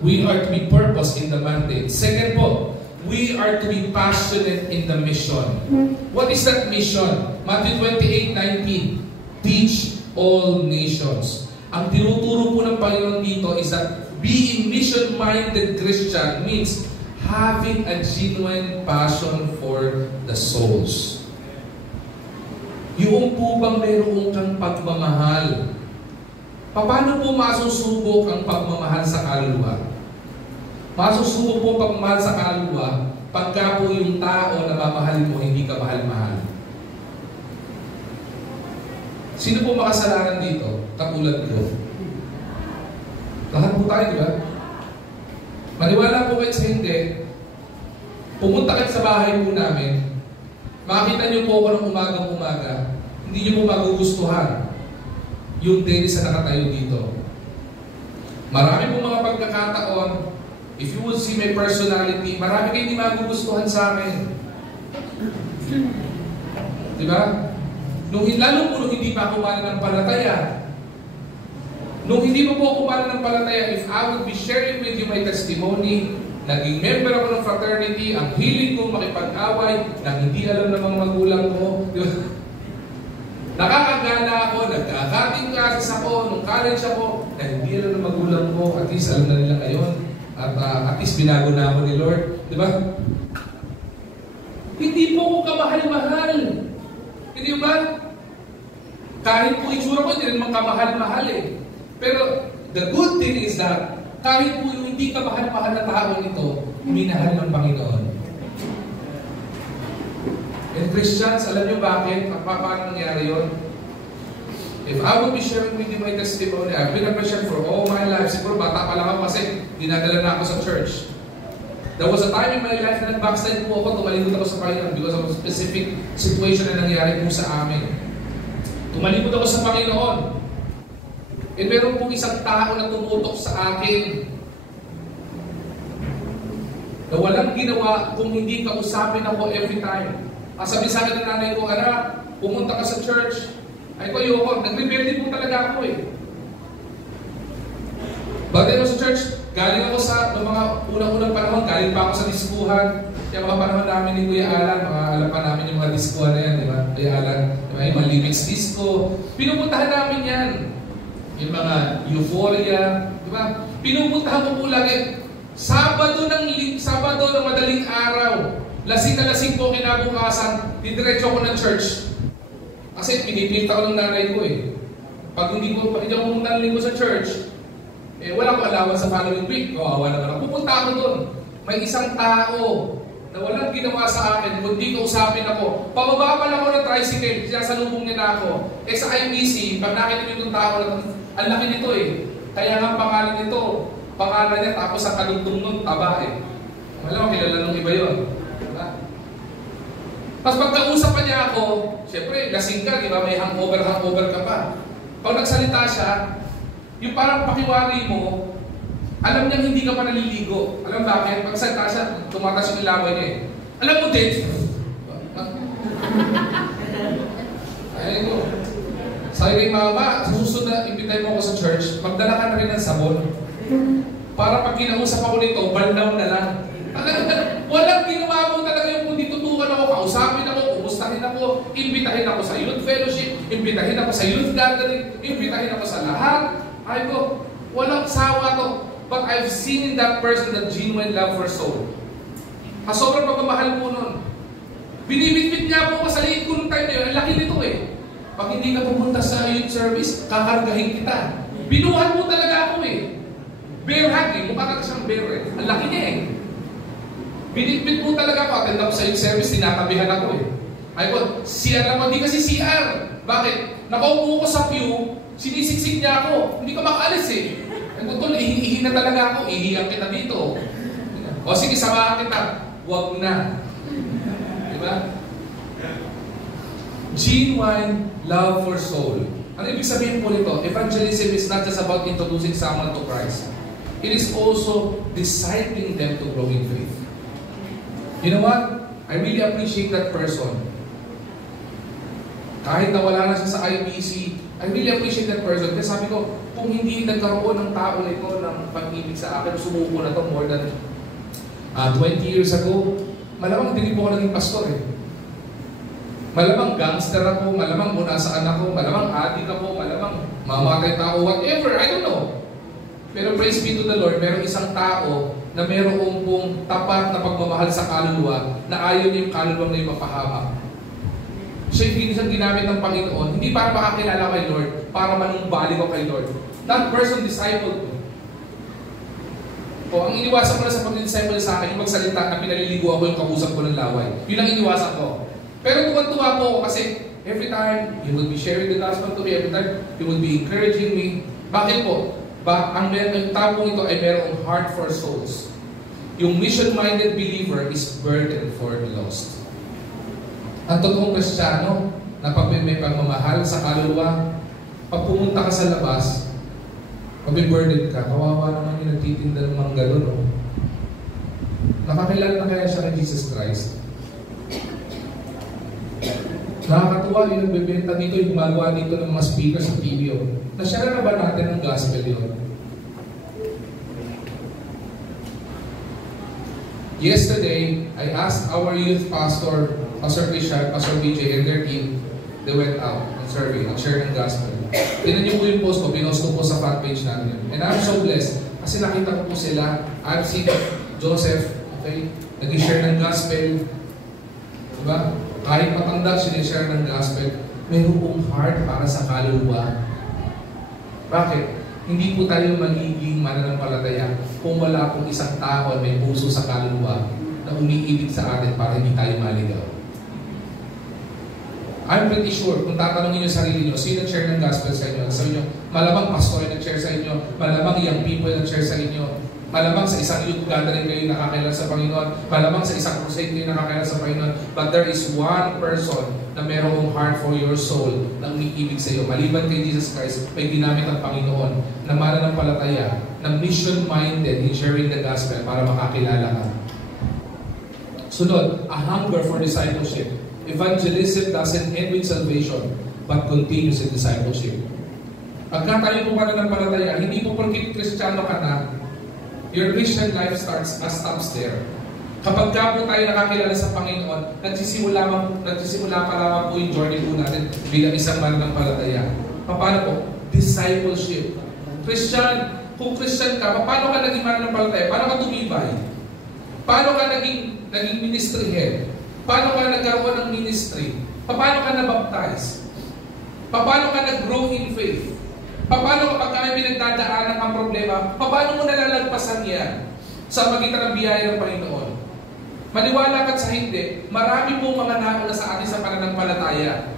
We are to be purpose in the mandate. Second po, we are to be passionate in the mission. What is that mission? Matthew 28:19. Teach all nations. Ang tinuturo po ng Panginoon dito is that being mission-minded Christian means having a genuine passion for the souls. Yung po bang meron kang pagmamahal? Paano po masusubok ang pagmamahal sa kaluluwa? Masusubok po ang pagmamahal sa kaluluwa pagka po yung tao na mamahalin mo hindi ka mahal-mahal. Sino po makasalanan dito? Katulad ko. Lahat po tayo, di ba? Maniwala po kayo sa hindi, pumunta kayo sa bahay po namin, makakita niyo po ako ng umagang-umaga, hindi niyo po magugustuhan yung Dennis na nakatayo dito. Marami pong mga pagkakataon, if you would see my personality, marami kayo hindi magugustuhan sa akin. Di ba? Lalo po nung hindi pa ako mananampalataya. Nung hindi pa po ako mananampalataya, if I would be sharing with you my testimony, naging member ako ng fraternity, ang hiling kong makipag-away, na hindi alam ng mga magulang ko. Di ba? Nakakagana ako, nagkakating classes ako, nung college ako, na hindi alam ng magulang ko, at least alam na nila ngayon. At least binago na ako ni Lord. Di ba? Hindi po ako kamahal-mahal. Hindi ba? Kahit po itsura ko, hindi rin mga kamahal-mahal eh. Pero the good thing is that kahit po yung hindi kamahal-mahal na tao nito, minahal ng Panginoon. And Christians, alam niyo bakit? Paano nangyari yun? If I would be sharing with you my testimony, I've been a Christian for all my life. Siguro bata pa lang ako kasi dinadala na ako sa church. There was a time in my life na nag-backslide po ako, tumalikod ako sa Panginoon because of a specific situation na nangyari po sa amin. Tumalikod ako sa Panginoon. And meron pong isang tao na tumutok sa akin na walang ginawa kung hindi kausapin ako every time. Sabi sa akin ng nanay ko, anak, pumunta ka sa church. Ay ko, ayoko. Nag-rebelde po talaga ako eh. Bagay ako sa church, galing ako sa mga unang-unang panahon, galing pa ako sa diskuhan. Yung mga panahon namin ni Kuya Alan, mga alam pa namin yung mga diskuhan na yan, di ba? Kuya Alan, yung mga limits disco. Pinupuntahan namin yan. Yung mga euphoria, di ba? Pinupuntahan ko po lagi. Sabado ng madaling araw, lasing na lasing po kinabukasan, didiretso ako ng church. Kasi pinipinta ko ng nanay ko eh. Pag hindi ako pumunta ng linggo sa church, wala ko alawan sa following week. Kawawa naman ako. Pupunta ako doon. May isang tao na walang ginawa sa akin, kundi kausapin ako. Pababa pa lang ako ng tricycle, sinasalubong niya na ako. Sa IBC, pag nakita niyo itong tao, ang laki nito eh. Kaya nga pangalan nito, pangalan niya, tapos ang kadugtong nun, taba eh. Alam mo, kilala nung iba yun. Diba? Tapos pagkausap niya ako, siyempre, lasing ka, di ba? May hangover ka pa. Pag nagsalita siya, yung parang pakiwari mo, alam niya hindi ka pa naliligo. Alam bakit? Pag salita siya, tumatas yung ilaway niya eh. Alam mo din, ay ko, sabi kay mama, sa susunod na imbitay mo ako sa church, magdala ka na rin ng sabon. Para pag kinausap ako nito, baldaw na lang. Walang ginawa mo talaga yung kundi tutukan ako, kausapin ako, kumustahin ako, imbitahin ako sa youth fellowship, imbitahin ako sa youth gathering, imbitahin ako sa lahat. Ay ko, walang sawa to. But I've seen in that person that genuine love for soul. Sobrang pagmamahal po nun. Binibitbit niya po sa liit ko nung time na yun. Ang laki nito eh. Pag hindi ka pumunta sa youth service, kakargahin kita. Binuhat mo talaga ako eh. Bear hug eh. Mukha ka siyang bear eh. Ang laki niya eh. Binitbit mo talaga ako. Attend ako sa youth service, tinatabihan ako eh. Ay ko, CR lang ako. Hindi kasi CR. Bakit? Nakaupo ko sa pew, sinisiksik niya ako. Hindi ka makaalis eh. Ay ko, tol, ihi na talaga ako. Ihiyang kita dito. O sige, samahan kita. Huwag na. Diba? Genuine love for soul. Ano ibig sabihin po nito? Evangelism is not just about introducing someone to Christ. It is also discipling them to grow in faith. You know what? I really appreciate that person. Kahit nawala na siya sa IBC, I really appreciate that person. Kasi sabi ko, kung hindi nagkaroon ng tao na ito ng pag-ibig sa akin, sumuko na ito more than 20 years ago, malamang hindi po ako naging pastor eh. Malamang gangster ako, malamang muna sa anak ko, malamang adik ako, malamang mamatay tao, whatever, I don't know. Pero praise be to the Lord, merong isang tao na merong pong tapat na pagmamahal sa kaluluwa na ayaw niya yung kaluluwa na yung mapahamak. Siya yung isang ginamit ng Panginoon, hindi para makakilala kay Lord, para manumbalik ko kay Lord. That person discipled me. O, ang iniwasan ko na sa pag-disciple sa akin, yung magsalita na pinaliligo ako yung kausap ko ng laway. Yun ang iniwasan ko. Pero tuwan-tuwa po ako kasi every time, he will be sharing the gospel to me, every time, he will be encouraging me. Bakit po? Ang tao ito ay merong heart for souls. Yung mission-minded believer is burdened for the lost. Ang totoong Kristiyano na pag may pagmamahal sa kaluluwa, pag pumunta ka sa labas, mabiburden ka, kawawa naman yung nagtitinda ng mga gano'n. No? Nakakilala na kaya siya kay Jesus Christ? Nakakatuwa yung nagbebenta dito, yung gumagawa dito ng mga speakers sa TV. Na-share na ba natin ang gospel yun? Yesterday, I asked our youth pastor, Pastor Christian, Pastor BJ, and their team, they went out and survey, nag-share ng gospel. Tinan niyo po yung post ko, pinost ko po sa front page natin. And I'm so blessed, kasi nakita ko po sila, I've seen Joseph, okay, nag-share ng gospel, diba? Kahit matanda, sinishare ng gospel, mayroon pong heart para sa kaluluwa. Bakit? Hindi po tayo magiging mananampalataya kung wala pong isang tao at may puso sa kaluluwa na umiibig sa atin para hindi tayo maligaw. I'm pretty sure, kung tatanungin niyo sarili niyo, sino nag-share ng gospel sa inyo? Sabi niyo, malamang pastor nag-share sa inyo, malamang young people nag-share sa inyo, malamang sa isang youth gathering kayo nakakilala sa Panginoon, malamang sa isang crusade kayo nakakilala sa Panginoon, but there is one person na merong heart for your soul na umiibig sa iyo. Maliban kay Jesus Christ, may ginamit ang Panginoon na mananampalataya, na mission-minded in sharing the gospel para makakilala ka. Sunod, a hunger for discipleship. Evangelism doesn't end with salvation, but continues in discipleship. Pagka tayo po mananampalataya, hindi po porkit Kristiyano ka na, your Christian life stops there. Kapag ka po tayo nakakilala sa Panginoon, nagsisimula pa lamang po yung journey po natin bilang isang mananampalataya. Paano po? Discipleship. Christian, kung Christian ka, paano ka naging mananampalataya? Paano ka tumibay? Paano ka naging ministry head? Paano ka nagkaroon ng ministry? Paano ka nabaptize? Paano ka nag-grow in faith? Paano kapag kami pinagdadaanan ang problema, paano mo nalalagpasan yan sa magitan ng biyaya ng Panginoon? Maniwala ka sa hindi, marami pong mga nauna sa atin sa pananampalataya.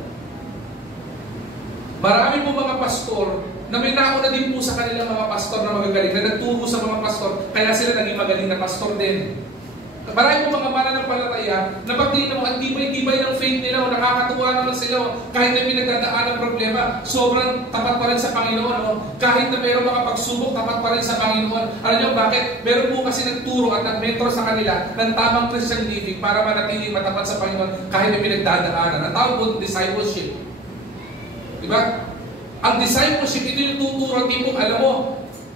Marami pong mga pastor na may nauna din po sa kanilang mga pastor na magagaling, na nagturo sa mga pastor, kaya sila naging magaling na pastor din. Marami po mga mananampalataya na pag tingnan mo, ang tibay-tibay ng faith nila, nakakatuwa naman sila, kahit na pinagdadaan ng problema, sobrang tapat pa rin sa Panginoon. Kahit na mayroong mga pagsubok, tapat pa rin sa Panginoon. Alam niyo bakit? Meron po kasi nagturo at nag-mentor sa kanila ng tamang Christian living para manatiling matapat sa Panginoon kahit na pinagdadaanan. Ang tawag po, discipleship. Diba? Ang discipleship, ito yung tuturo, tipong alam mo,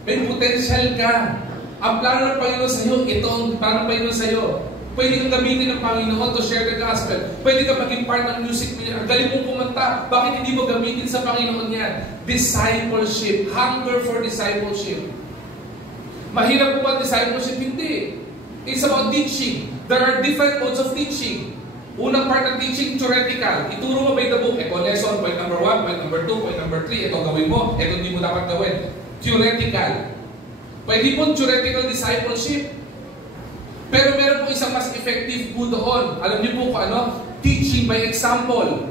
may potential ka. Ang plano ng Panginoon sa iyo, ito ang plano ng Panginoon sa iyo. Pwede kang gamitin ng Panginoon to share the gospel. Pwede kang maging part ng music niya. Ang galing mong kumanta. Bakit hindi mo gamitin sa Panginoon yan? Discipleship. Hunger for discipleship. Mahirap po ba discipleship? Hindi. It's about teaching. There are different modes of teaching. Unang part ng teaching, theoretical. Ituro mo by the book. Ito lesson, point number 1, point number 2, point number 3. Ito gawin mo. Ito hindi mo dapat gawin. Theoretical. Pwede po theoretical discipleship. Pero meron po isang mas effective po doon. Alam niyo po kung ano? Teaching by example.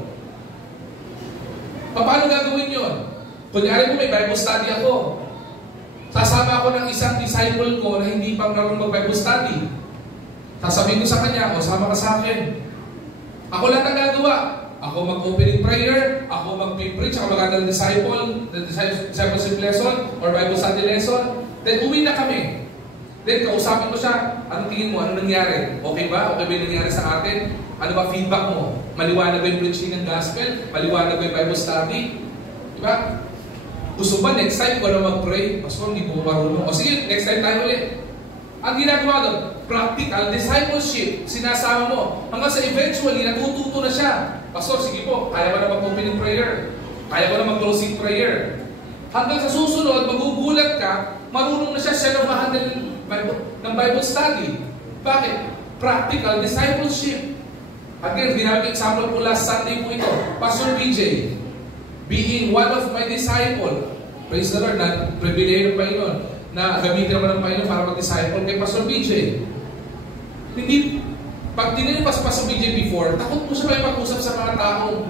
Paano gagawin yun? Kunyari po may Bible study ako. Sasama ako ng isang disciple ko na hindi pang naroon mag-Bible study. Sasabihin ko sa kanya, sama ka sa akin. Ako lang ang gagawa. Ako mag-opening prayer, ako mag-preach, ako mag-adal discipleship lesson or Bible study lesson. Then uwi na kami. Then kausapin ko siya, anong tingin mo? Ano nangyari? Okay ba? Okay ba yung nangyari sa atin? Ano ba feedback mo? Maliwanag ba yung preaching ng gospel? Maliwanag ba yung Bible study? Diba? Gusto ba next time ko na mag-pray? Pastor, hindi ko marunong. O sige, next time tayo ulit. Ang ginagawa doon, practical discipleship. Sinasama mo. Hanggang sa eventually, natututo na siya. Pastor, sige po, kaya ko na mag-opening prayer. Kaya ko na mag-closing prayer. Hanggang sa susunod, magugulat ka, marunong na siya na ma-handle ng Bible study. Bakit? Practical discipleship. Again, ginamit example po last Sunday po ito. Pastor BJ, being one of my disciple, praise the Lord, na pribileyo ng Panginoon, na gamitin naman ng Panginoon para mag-disciple kay Pastor BJ. Hindi, pag tinanong Pastor BJ before, takot po siya may pag-usap sa mga taong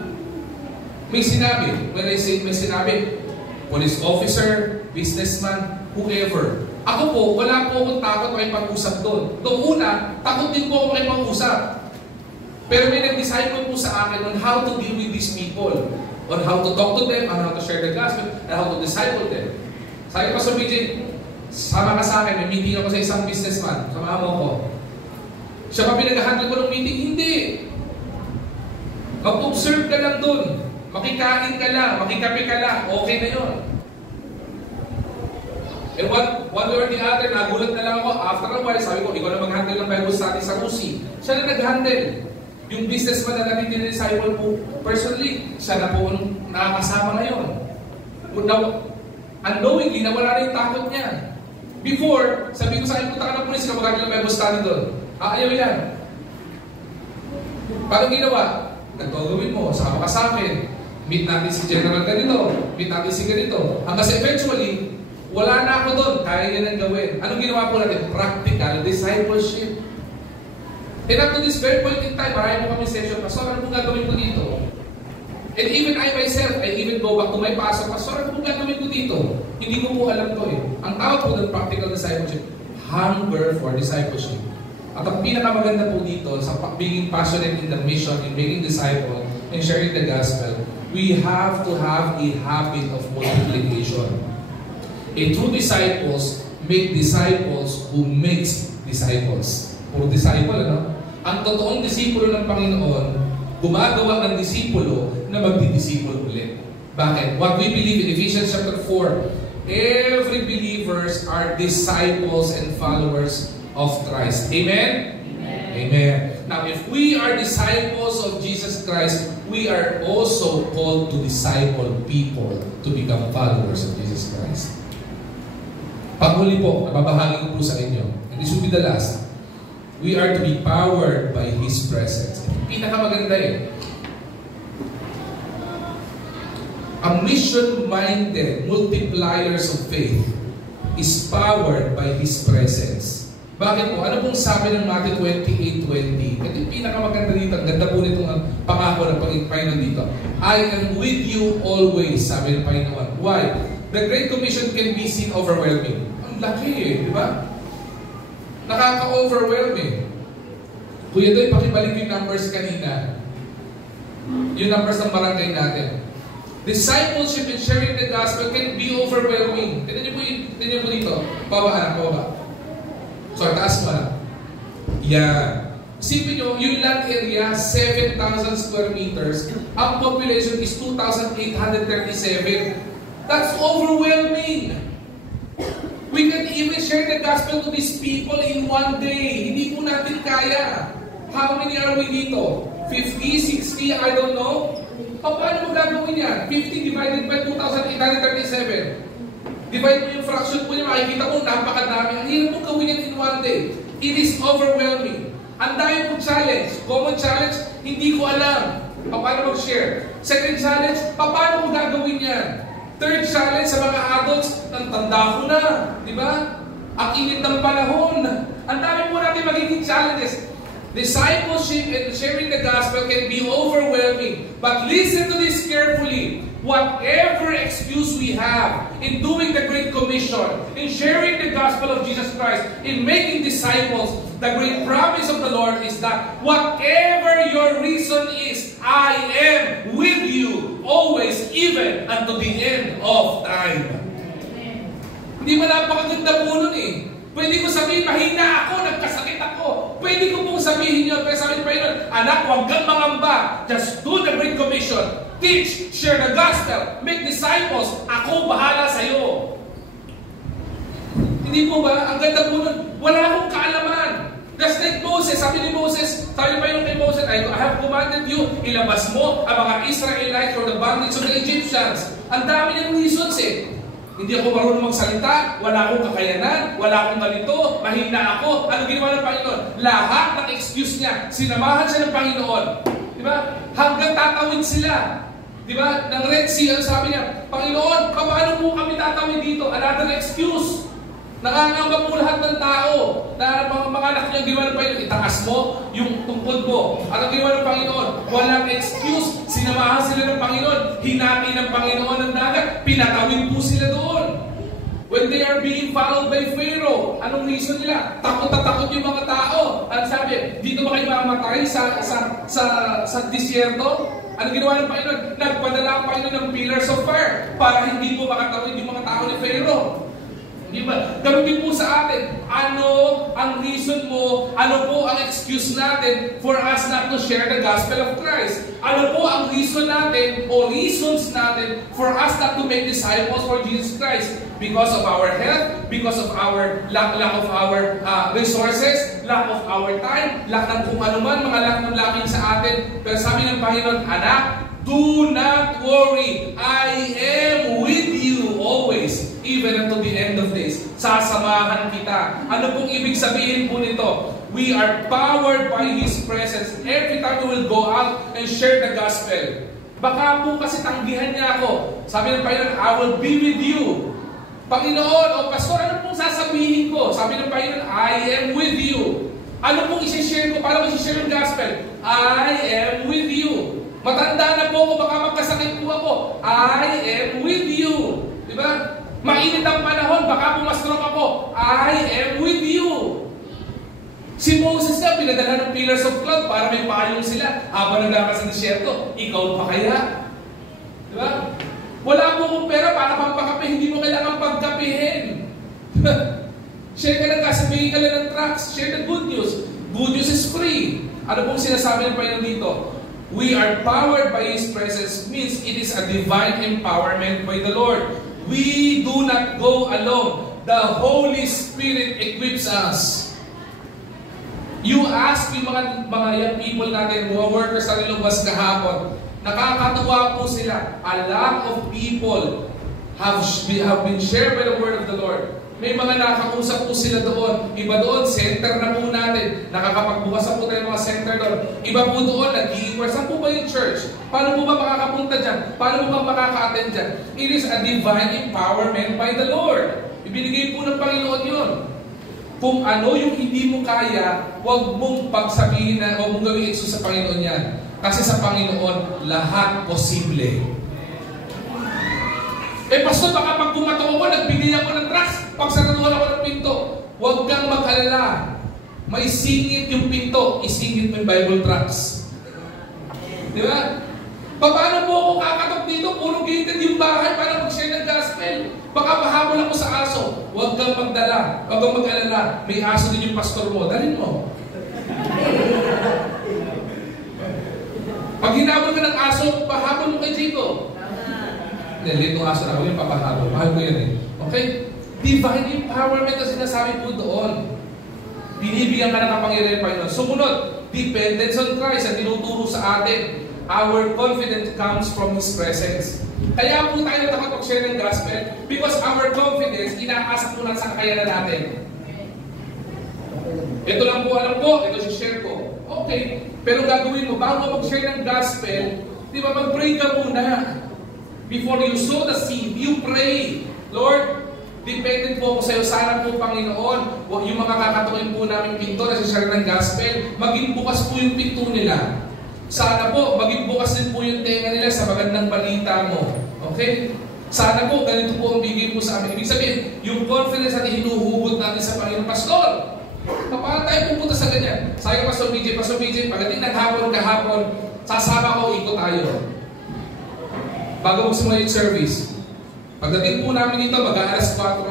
may sinabi. When I say may sinabi, police officer, businessman, whoever. Ako po, wala po akong takot makipag-usap doon. Noong una, takot din po ako makipag-usap. Pero may nag-disciple po sa akin on how to deal with these people. On how to talk to them, on how to share the gospel, and how to disciple them. Sabi pa sa BJ, sama ka sa akin, may meeting ako sa isang businessman, samahan mo ko. Siya pa pinag-handle ko ng meeting, hindi. Mag-observe ka lang doon. Makikain ka lang, makikape ka lang, okay na yun. And one way or the other, nagulat na lang ako. After a while, sabi ko, ikaw na mag-handle ng Bible study sa Rusi. Siya na nag-handle. Yung businessman na natin disciple po, personally, siya na po nakakasama ngayon. Unknowingly, nawala na yung takot niya. Before, sabi ko sa akin, punta ka na pulis ka, mag-handle ng Bible study doon. Ayaw yan. Paano ginawa? Nagpagawin mo, sama ka sa akin. Meet natin si General ganito, meet natin si ganito. Hanggang eventually, wala na ako doon, kaya niya nang gawin. Anong ginawa po natin? Practical discipleship. And up to this very point in time, marami mo kami session, Pastor, ano po gagawin ko dito? And even I myself, I even go back to my pastor, Pastor, ano po gagawin ko dito? Hindi ko po alam to eh. Ang tawag po ng practical discipleship, hunger for discipleship. At ang pinakamaganda po dito, sa being passionate in the mission, in making disciple, and sharing the gospel, we have to have a habit of multiplication. A true disciples make disciples who makes disciples. Puro disciple, ano? Ang totoong disipulo ng Panginoon, gumagawa ng disipulo na magdidisipulo ulit. Bakit? What we believe in Ephesians chapter 4, every believers are disciples and followers of Christ. Amen? Amen? Amen. Now, if we are disciples of Jesus Christ, we are also called to disciple people to become followers of Jesus Christ. Panghuli po, nababahagi ko po sa inyo, and this will be the last. We are to be powered by His presence. Pinakamaganda eh. A mission-minded multipliers of faith is powered by His presence. Bakit po? Ano pong sabi ng Matthew 28:20? Ito yung pinakamaganda dito. Ang ganda po nitong pangako ng Panginoon dito. I am with you always, sabi ng Panginoon. Why? The Great Commission can be seen overwhelming. Ang laki eh, di ba? Nakaka-overwhelming. Kuya Doy, pakibalik yung numbers kanina. Yung numbers ng barangay natin. Discipleship and sharing the gospel can be overwhelming. Tignan niyo po dito. Baba anak, baba. So, taas mo anak. Yan. Isipin nyo, yung land area, 7,000 square meters. Ang population is 2,837. That's overwhelming. We can even share the gospel to these people in one day. Hindi po natin kaya. How many are we dito? 50, 60, I don't know. Paano mo gagawin yan? 50 divided by 2,837. Divide mo yung fraction po niya, makikita mo, napakadami. Ang hirap mo gawin yan in one day. It is overwhelming. Ang dami mong challenge. Common challenge, hindi ko alam. Paano mag-share? Second challenge, paano mo gagawin yan? Third challenge sa mga adults, tanda ko na. Di ba? Ang init ng panahon. Ang dami po natin magiging challenges. Discipleship and sharing the gospel can be overwhelming. But listen to this carefully. Whatever excuse we have in doing the Great Commission, in sharing the gospel of Jesus Christ, in making disciples, the great promise of the Lord is that whatever your reason is, I am with you always, even unto the end of time. Hindi ba napakaganda po nun eh? Pwede ko sabihin, mahina ako, nagkasakit ako. Pwede ko pong sabihin yun. Pero sabihin pa yun, anak, huwag kang mangamba. Just do the Great Commission. Teach, share the gospel, make disciples. Ako bahala sa'yo. Hindi po ba? Ang ganda po nun. Wala akong kaalaman. Just like Moses, sabi ni Moses, sabi pa yung kay Moses, I have commanded you, ilabas mo ang mga Israelites from the bondage of the Egyptians. Ang dami ng reasons eh. Hindi ako marunong magsalita, wala akong kakayanan, wala akong ganito, mahina ako. Ano ginawa ng Panginoon? Lahat ng excuse niya, sinamahan siya ng Panginoon. Di ba? Hanggang tatawid sila. Di ba? Ng Red Sea, ano sabi niya? Panginoon, paano po kami tatawid dito? Another excuse. Nakangamba po lahat ng tao na mga anak niya, ginawa ng Panginoon, itaas mo yung tungkod mo. At ang ginawa ng Panginoon, walang excuse. Sinamahan sila ng Panginoon, hinati ng Panginoon ng dagat, pinatawid po sila doon. When they are being followed by Pharaoh, anong reason nila? Takot na takot yung mga tao. Ang sabi, dito ba kayo mamatay sa disyerto? Ano ginawa ng Panginoon? Nagpadala ang Panginoon ng pillars of fire para hindi po makatawid yung mga tao ni Pharaoh. Di ba? Ganun din po sa atin. Ano ang reason mo? Ano po ang excuse natin for us not to share the gospel of Christ? Ano po ang reason natin o reasons natin for us not to make disciples for Jesus Christ? Because of our health, because of our lack of our resources, lack of our time, lack ng kung ano man, mga lack ng lacking sa atin. Pero sabi ng Panginoon, anak, do not worry. I am with you always, even unto the end of days. Sasamahan kita. Ano pong ibig sabihin po nito? We are powered by His presence. Every time we will go out and share the gospel. Baka po kasi tanggihan niya ako. Sabi ng Panginoon, I will be with you. Panginoon, o Pastor, ano pong sasabihin ko? Sabi ng Panginoon, I am with you. Ano pong isi-share ko? Paano ko isi-share yung gospel? I am with you. Matanda na po ako, baka magkasakit po ako. I am with you. Diba? Mainit ang panahon, baka pumastroke ako. I am with you. Si Moses na, pinadala ng pillars of cloud para may payong sila. Habang naglakas sa disyerto, ikaw pa kaya? Diba? Wala po kong pera para pampakape, hindi mo kailangan pagkapihin. Share ka ng kasabihin ka lang ng tracts. Share the good news. Good news is free. Ano pong sinasabi ng Panginoon dito? We are powered by His presence means it is a divine empowerment by the Lord. We do not go alone. The Holy Spirit equips us. You ask yung mga young people natin, mga workers sa nilubas kahapon, nakakatuwa po sila. A lot of people have been shared by the word of the Lord. May mga nakausap po sila doon. Iba doon, center na po natin. Nakakapagbukas na po tayo mga center doon. Iba po doon, nag-i-inquire. Saan po ba yung church? Paano po ba makakapunta dyan? Paano po ba makaka-attend dyan? It is a divine empowerment by the Lord. Ibinigay po ng Panginoon yun. Kung ano yung hindi mo kaya, huwag mong pagsabihin na, huwag mong gawin excuse sa Panginoon yan. Kasi sa Panginoon, lahat posible. Pastor, baka pag pumatok ako, nagbigay ako ng drugs, pag saraduhan ako ng pinto, huwag kang mag-alala. May singit yung pinto, isingit mo yung Bible tracts. Di ba? Paano mo ako kakatok dito? Puro gated yung bahay para mag-share ng gospel. Baka mahabol ako sa aso. Huwag kang magdala. Huwag kang mag-alala. May aso din yung pastor mo. Dalhin mo. Pag hinabol ka ng aso, pahabol mo kay Jacob. Litong aso na ako yung papahabol. Mahal ko yan eh. Okay? Divine empowerment na sinasabi po doon. Binibigyan ka ng kapangyarihan Panginoon. Sumunod, dependence on Christ ang tinuturo sa atin. Our confidence comes from His presence. Kaya po tayo dapat mag-share ng gospel because our confidence, inaasa po lang sa kakayanan natin. Ito lang po, alam ko, ito si-share ko. Okay, pero gagawin mo, bago mag-share ng gospel, di ba, mag-pray ka muna. Before you sow the seed, you pray. Lord, dependent po ako sa iyo. Sana po, Panginoon, yung mga kakatukin po namin pinto na share ng gospel, maging bukas po yung pinto nila. Sana po, maging bukas din po yung tenga nila sa magandang balita mo. Okay? Sana po, ganito po ang bigay po sa amin. Ibig sabihin, yung confidence natin hinuhugot natin sa Panginoon. Pastor, paano tayo pupunta sa ganyan? Sabi ko, Pastor BJ, pagdating ng hapon kahapon, sasama ko, ikot tayo. Bago magsimula yung service. Pagdating po namin dito, mag-aalas 4,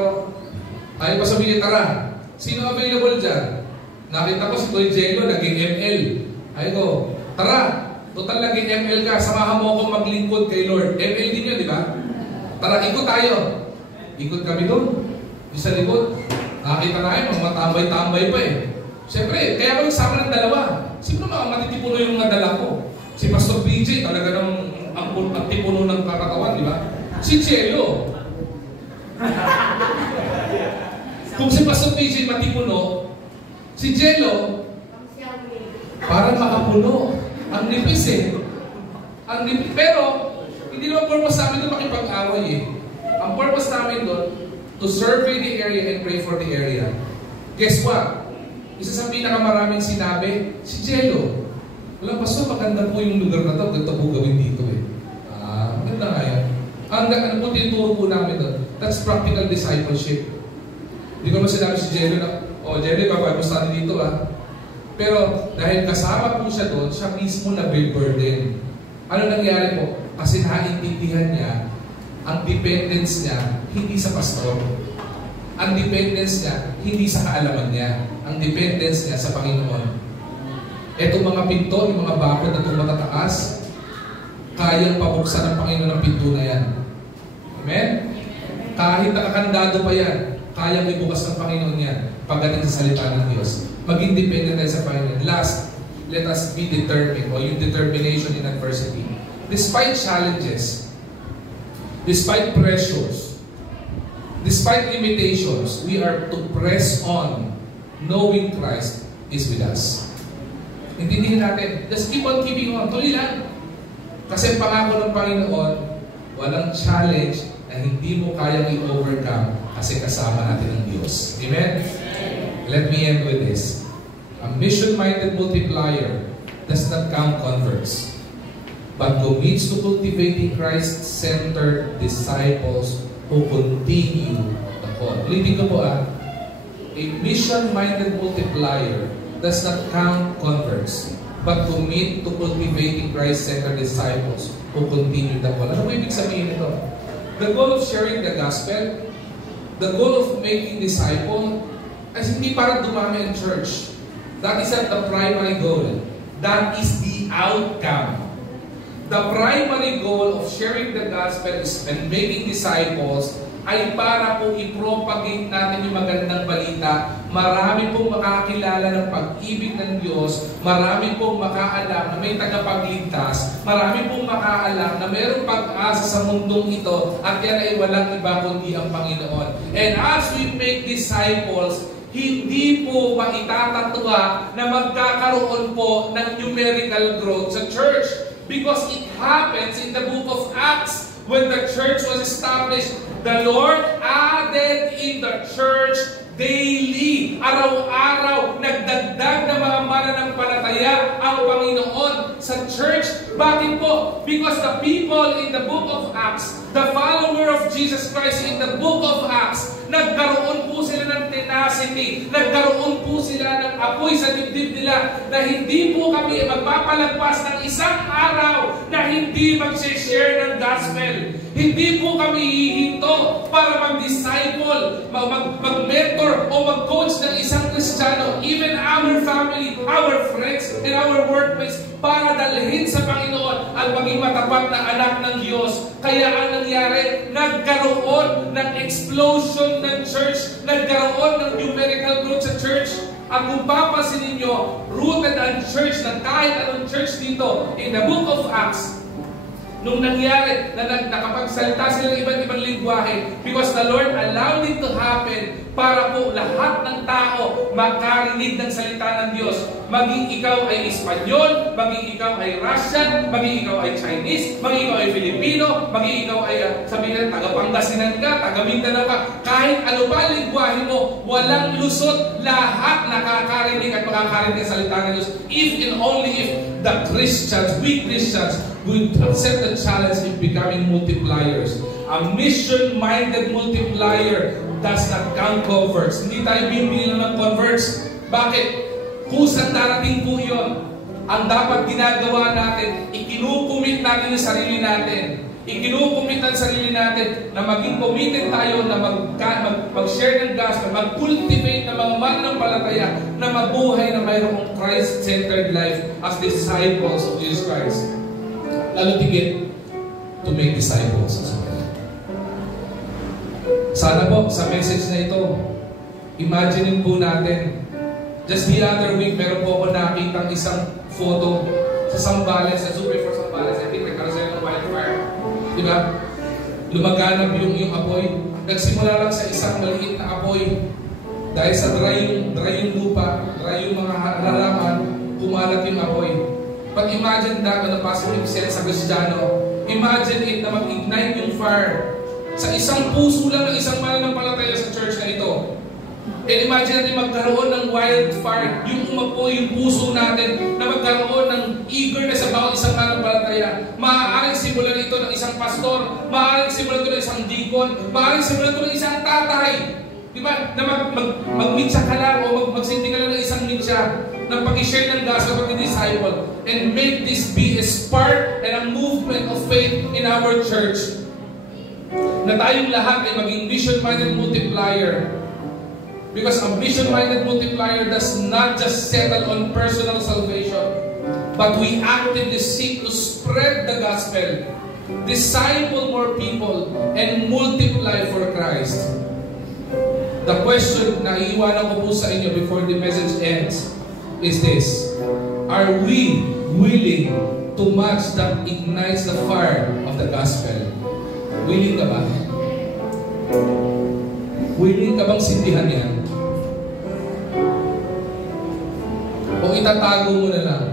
tayo pa sabihin, tara, sino available dyan? Nakita ko si Kuya Jello, naging ML. Ay ko, tara, total naging ML ka, samahan mo akong maglingkod kay Lord. ML din yun, di ba? Tara, ikot tayo. Ikot kami doon. Isa likod. Nakakita na mga matambay-tambay pa eh. Siyempre, kaya ko nagsama ng dalawa. Sino mga matitipuno yung mga dala ko? Si Pastor BJ, talaga ng ang tipuno ng kakatawan, di ba? Si Jello. Kung si Pastor BJ matipuno, si Jello, parang makapuno. Ang nipis eh. Ang nipis. Pero, hindi naman purpose namin doon makipag-away eh. Ang purpose namin doon, to survey the area and pray for the area. Guess what? Isa sa pinakamaraming sinabi, si Jello. Walang Pastor, maganda po yung lugar na ito. Ganito po gawin dito eh. Maganda nga yan. Ano po tinuturo po namin doon? That's practical discipleship. Hindi ko naman sinabi si Jelly na, Jelly, papagusta dito Pero dahil kasama po siya doon, siya mismo na-burden. Ano nangyari po? Kasi naintindihan niya, ang dependence niya, hindi sa pastor. Ang dependence niya, hindi sa kaalaman niya. Ang dependence niya sa Panginoon. Etong mga pinto, yung mga bakod na itong matataas, kayang pabuksan ng Panginoon ng pinto na yan. Amen? Kahit nakakandado pa yan, kayang ibukas ng Panginoon yan pagdating sa salita ng Diyos. Maging dependent tayo sa Panginoon. Last, let us be determined, o yung determination in adversity. Despite challenges, despite pressures, despite limitations, we are to press on knowing Christ is with us. Intindihin natin, just keep on keeping on. Tuloy lang. Kasi pangako ng Panginoon, walang challenge na hindi mo kayang i-overcome kasi kasama natin ang Diyos. Amen? Let me end with this. A mission-minded multiplier does not count converts, but commits to cultivating Christ-centered disciples who continue the call. Ulitin ko po A mission-minded multiplier does not count converts, but commit to cultivating Christ-centered disciples who continue the call. Ano po ibig sabihin ito? The goal of sharing the gospel, the goal of making disciple, ay hindi para dumami ang church. That is not the primary goal. That is the outcome. The primary goal of sharing the gospel and making disciples ay para po i-propagate natin yung magandang balita. Marami pong makakilala ng pag-ibig ng Diyos. Marami pong makaalam na may tagapagligtas. Marami pong makaalam na mayroong pag-asa sa mundong ito at yan ay walang iba kundi ang Panginoon. And as we make disciples, hindi po maitatatawa na magkakaroon po ng numerical growth sa church. Because it happens in the book of Acts. When the church was established, the Lord added in the church daily, araw-araw, nagdagdag na mga mananampalataya ang Panginoon sa church. Bakit po? Because the people in the book of Acts, the follower of Jesus Christ in the book of Acts, nagkaroon po sila ng tenacity, nagkaroon po sila ng apoy sa dibdib nila na hindi po kami magpapalagpas ng isang araw na hindi mag-share ng gospel. Hindi po kami hihinto para mag-disciple, mag-mentor o mag-coach ng isang Kristiyano, even our family, our friends, and our workmates, para dalhin sa Panginoon ang maging matapat na anak ng Diyos. Kaya ang nangyari, nagkaroon ng explosion ng church, nagkaroon ng numerical growth sa church. At kung papansin ninyo, rooted ang church na kahit anong church dito, in the book of Acts, nung nangyari na nakapagsalita sila ng iba't ibang lingwahe, because the Lord allowed it to happen para po lahat ng tao makarinig ng salita ng Diyos. Maging ikaw ay Espanyol, maging ikaw ay Russian, maging ikaw ay Chinese, maging ikaw ay Filipino, maging ikaw ay sabihin taga-Pangasinan ka, taga-Mindanao ka, kahit ano ba lingwahe mo, walang lusot, lahat nakakarinig at makakarinig ng salita ng Diyos. If and only if the Christians, we Christians, would accept the challenge in becoming multipliers. A mission-minded multiplier does not count converts. Hindi tayo bibili ng converts. Bakit? Kusang darating po yun. Ang dapat ginagawa natin, ikinukumit natin ang sarili natin. Ikinukumit ang sarili natin na maging committed tayo na mag-share ng gospel, mag-cultivate ng mga mananampalataya na mabuhay na mayroong Christ-centered life as disciples of Jesus Christ. Lalo tigit to make disciples. Sana po sa message na ito, imagine po natin, just the other week, meron po ako nakitang isang photo sa Zambales, sa Super for Zambales. I think nagkaroon ng wildfire. Diba? Lumaganap yung apoy. Nagsimula lang sa isang maliit na apoy. Dahil sa dry yung lupa, dry yung mga halaman, kumalat yung apoy. But imagine that on a positive sense sa Kristiyano. Imagine it na mag-ignite yung fire sa isang puso lang ng isang mananampalataya sa church na ito. And imagine natin magkaroon ng wildfire, yung umapoy, yung puso natin, na magkaroon ng eagerness sa bawat isang mananampalataya. Maaaring simulan ito ng isang pastor, maaaring simulan ito ng isang deacon, maaaring simulan ito ng isang tatay. Di ba? Na mag-mitsa ka lang o magsindi ka lang ng isang mitsa ng pag-share ng gospel, pag-disciple, and make this be a spark and a movement of faith in our church. Na tayong lahat ay maging mission-minded multiplier. Because a mission-minded multiplier does not just settle on personal salvation, but we actively seek to spread the gospel, disciple more people, and multiply for Christ. The question na iiwanan ko po sa inyo before the message ends is this: are we willing to match that ignites the fire of the gospel? Willing ka ba? Willing ka bang sindihan yan? O itatago mo na lang?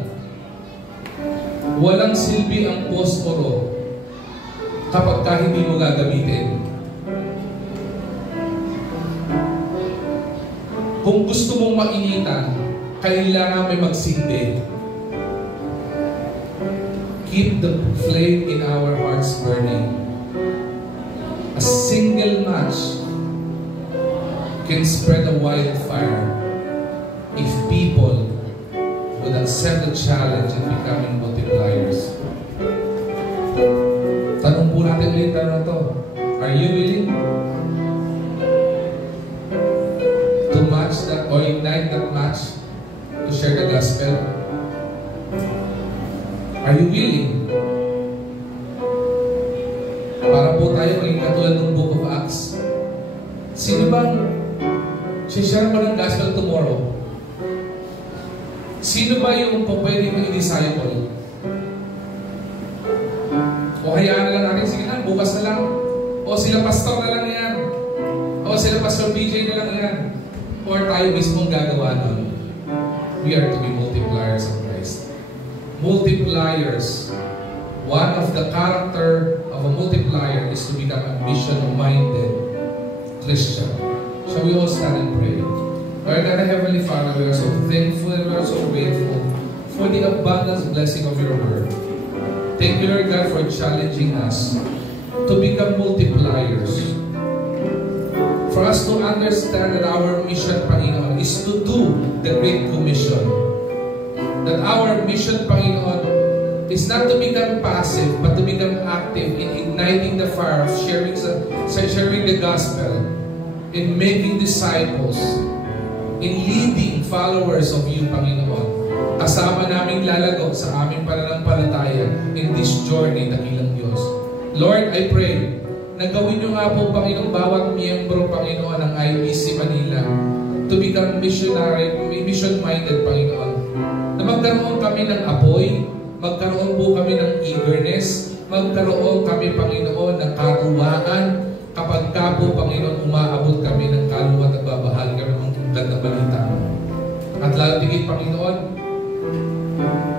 Walang silbi ang posporo kapag hindi mo gagamitin. Kung gusto mong mainitan, kailangan may magsindi. Keep the flame in our hearts burning. A single match can spread a wildfire if people would accept the challenge of becoming multipliers. Tanong po natin ulit na to. Are you willing to match that or ignite that match to share the gospel? Are you willing? Para po tayo maging katulad ng Book of Acts. Sino bang share mo ng gospel tomorrow? Sino ba yung pwede mong i-disciple? O hayaan na lang natin, sige na, bukas na lang. O sila pastor na lang yan. O sila pastor BJ na lang yan. Or tayo mismong gagawa nun. We are to be multipliers of Christ. Multipliers. One of the character of a multiplier is to become a mission-minded Christian. Shall we all stand and pray? Lord God, Heavenly Father, we are so thankful and we are so grateful for the abundance blessing of your word. Thank you, Lord God, for challenging us to become multipliers. For us to understand that our mission, Panginoon, is to do the Great Commission. That our mission, Panginoon, is not to become passive, but to become active in igniting the fire of sharing the gospel, in making disciples, in leading followers of you, Panginoon. Kasama naming lalagaw sa aming pananampalataya in this journey, dakilang Diyos. Lord, I pray na gawin niyo nga po, Panginoon, bawat miyembro, Panginoon, ng IBC Manila to become mission-minded, Panginoon. Na magkaroon kami ng apoy, magkaroon po kami ng eagerness, magkaroon kami, Panginoon, ng katuwaan kapag ka po, Panginoon, umaabot kami ng kaluluwa at nagbabahagi kami ng gandang balita. At lalo tigit, Panginoon,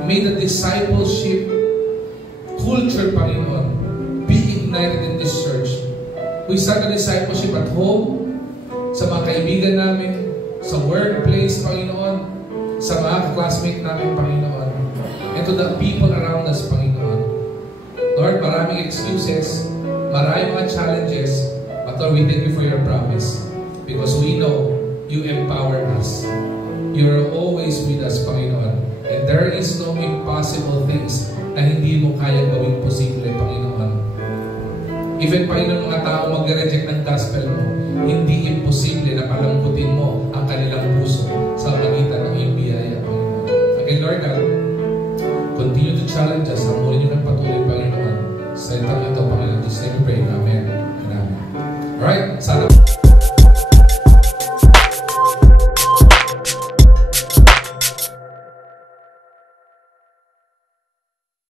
may the discipleship culture, Panginoon, be ignited in this church. We start the discipleship at home, sa mga kaibigan namin, sa workplace, Panginoon, sa mga classmate namin, Panginoon, and to the people around us, Panginoon. Lord, maraming excuses, maraming mga challenges, but Lord, we thank you for your promise because we know you empower us. You're always with us, Panginoon. And there is no impossible things na hindi mo kaya gawing posible, Panginoon. Even, Panginoon, mga tao mag-reject ng gospel mo, hindi imposible na palambutin mo ang kanilang puso sa pagitan ng iyong biyaya, Panginoon. Again, Lord God, continue to challenge us. Hamunin niyo ng patuloy, Panginoon. Sa itang ito, Panginoon. Just let me pray. Amen and amen. Alright?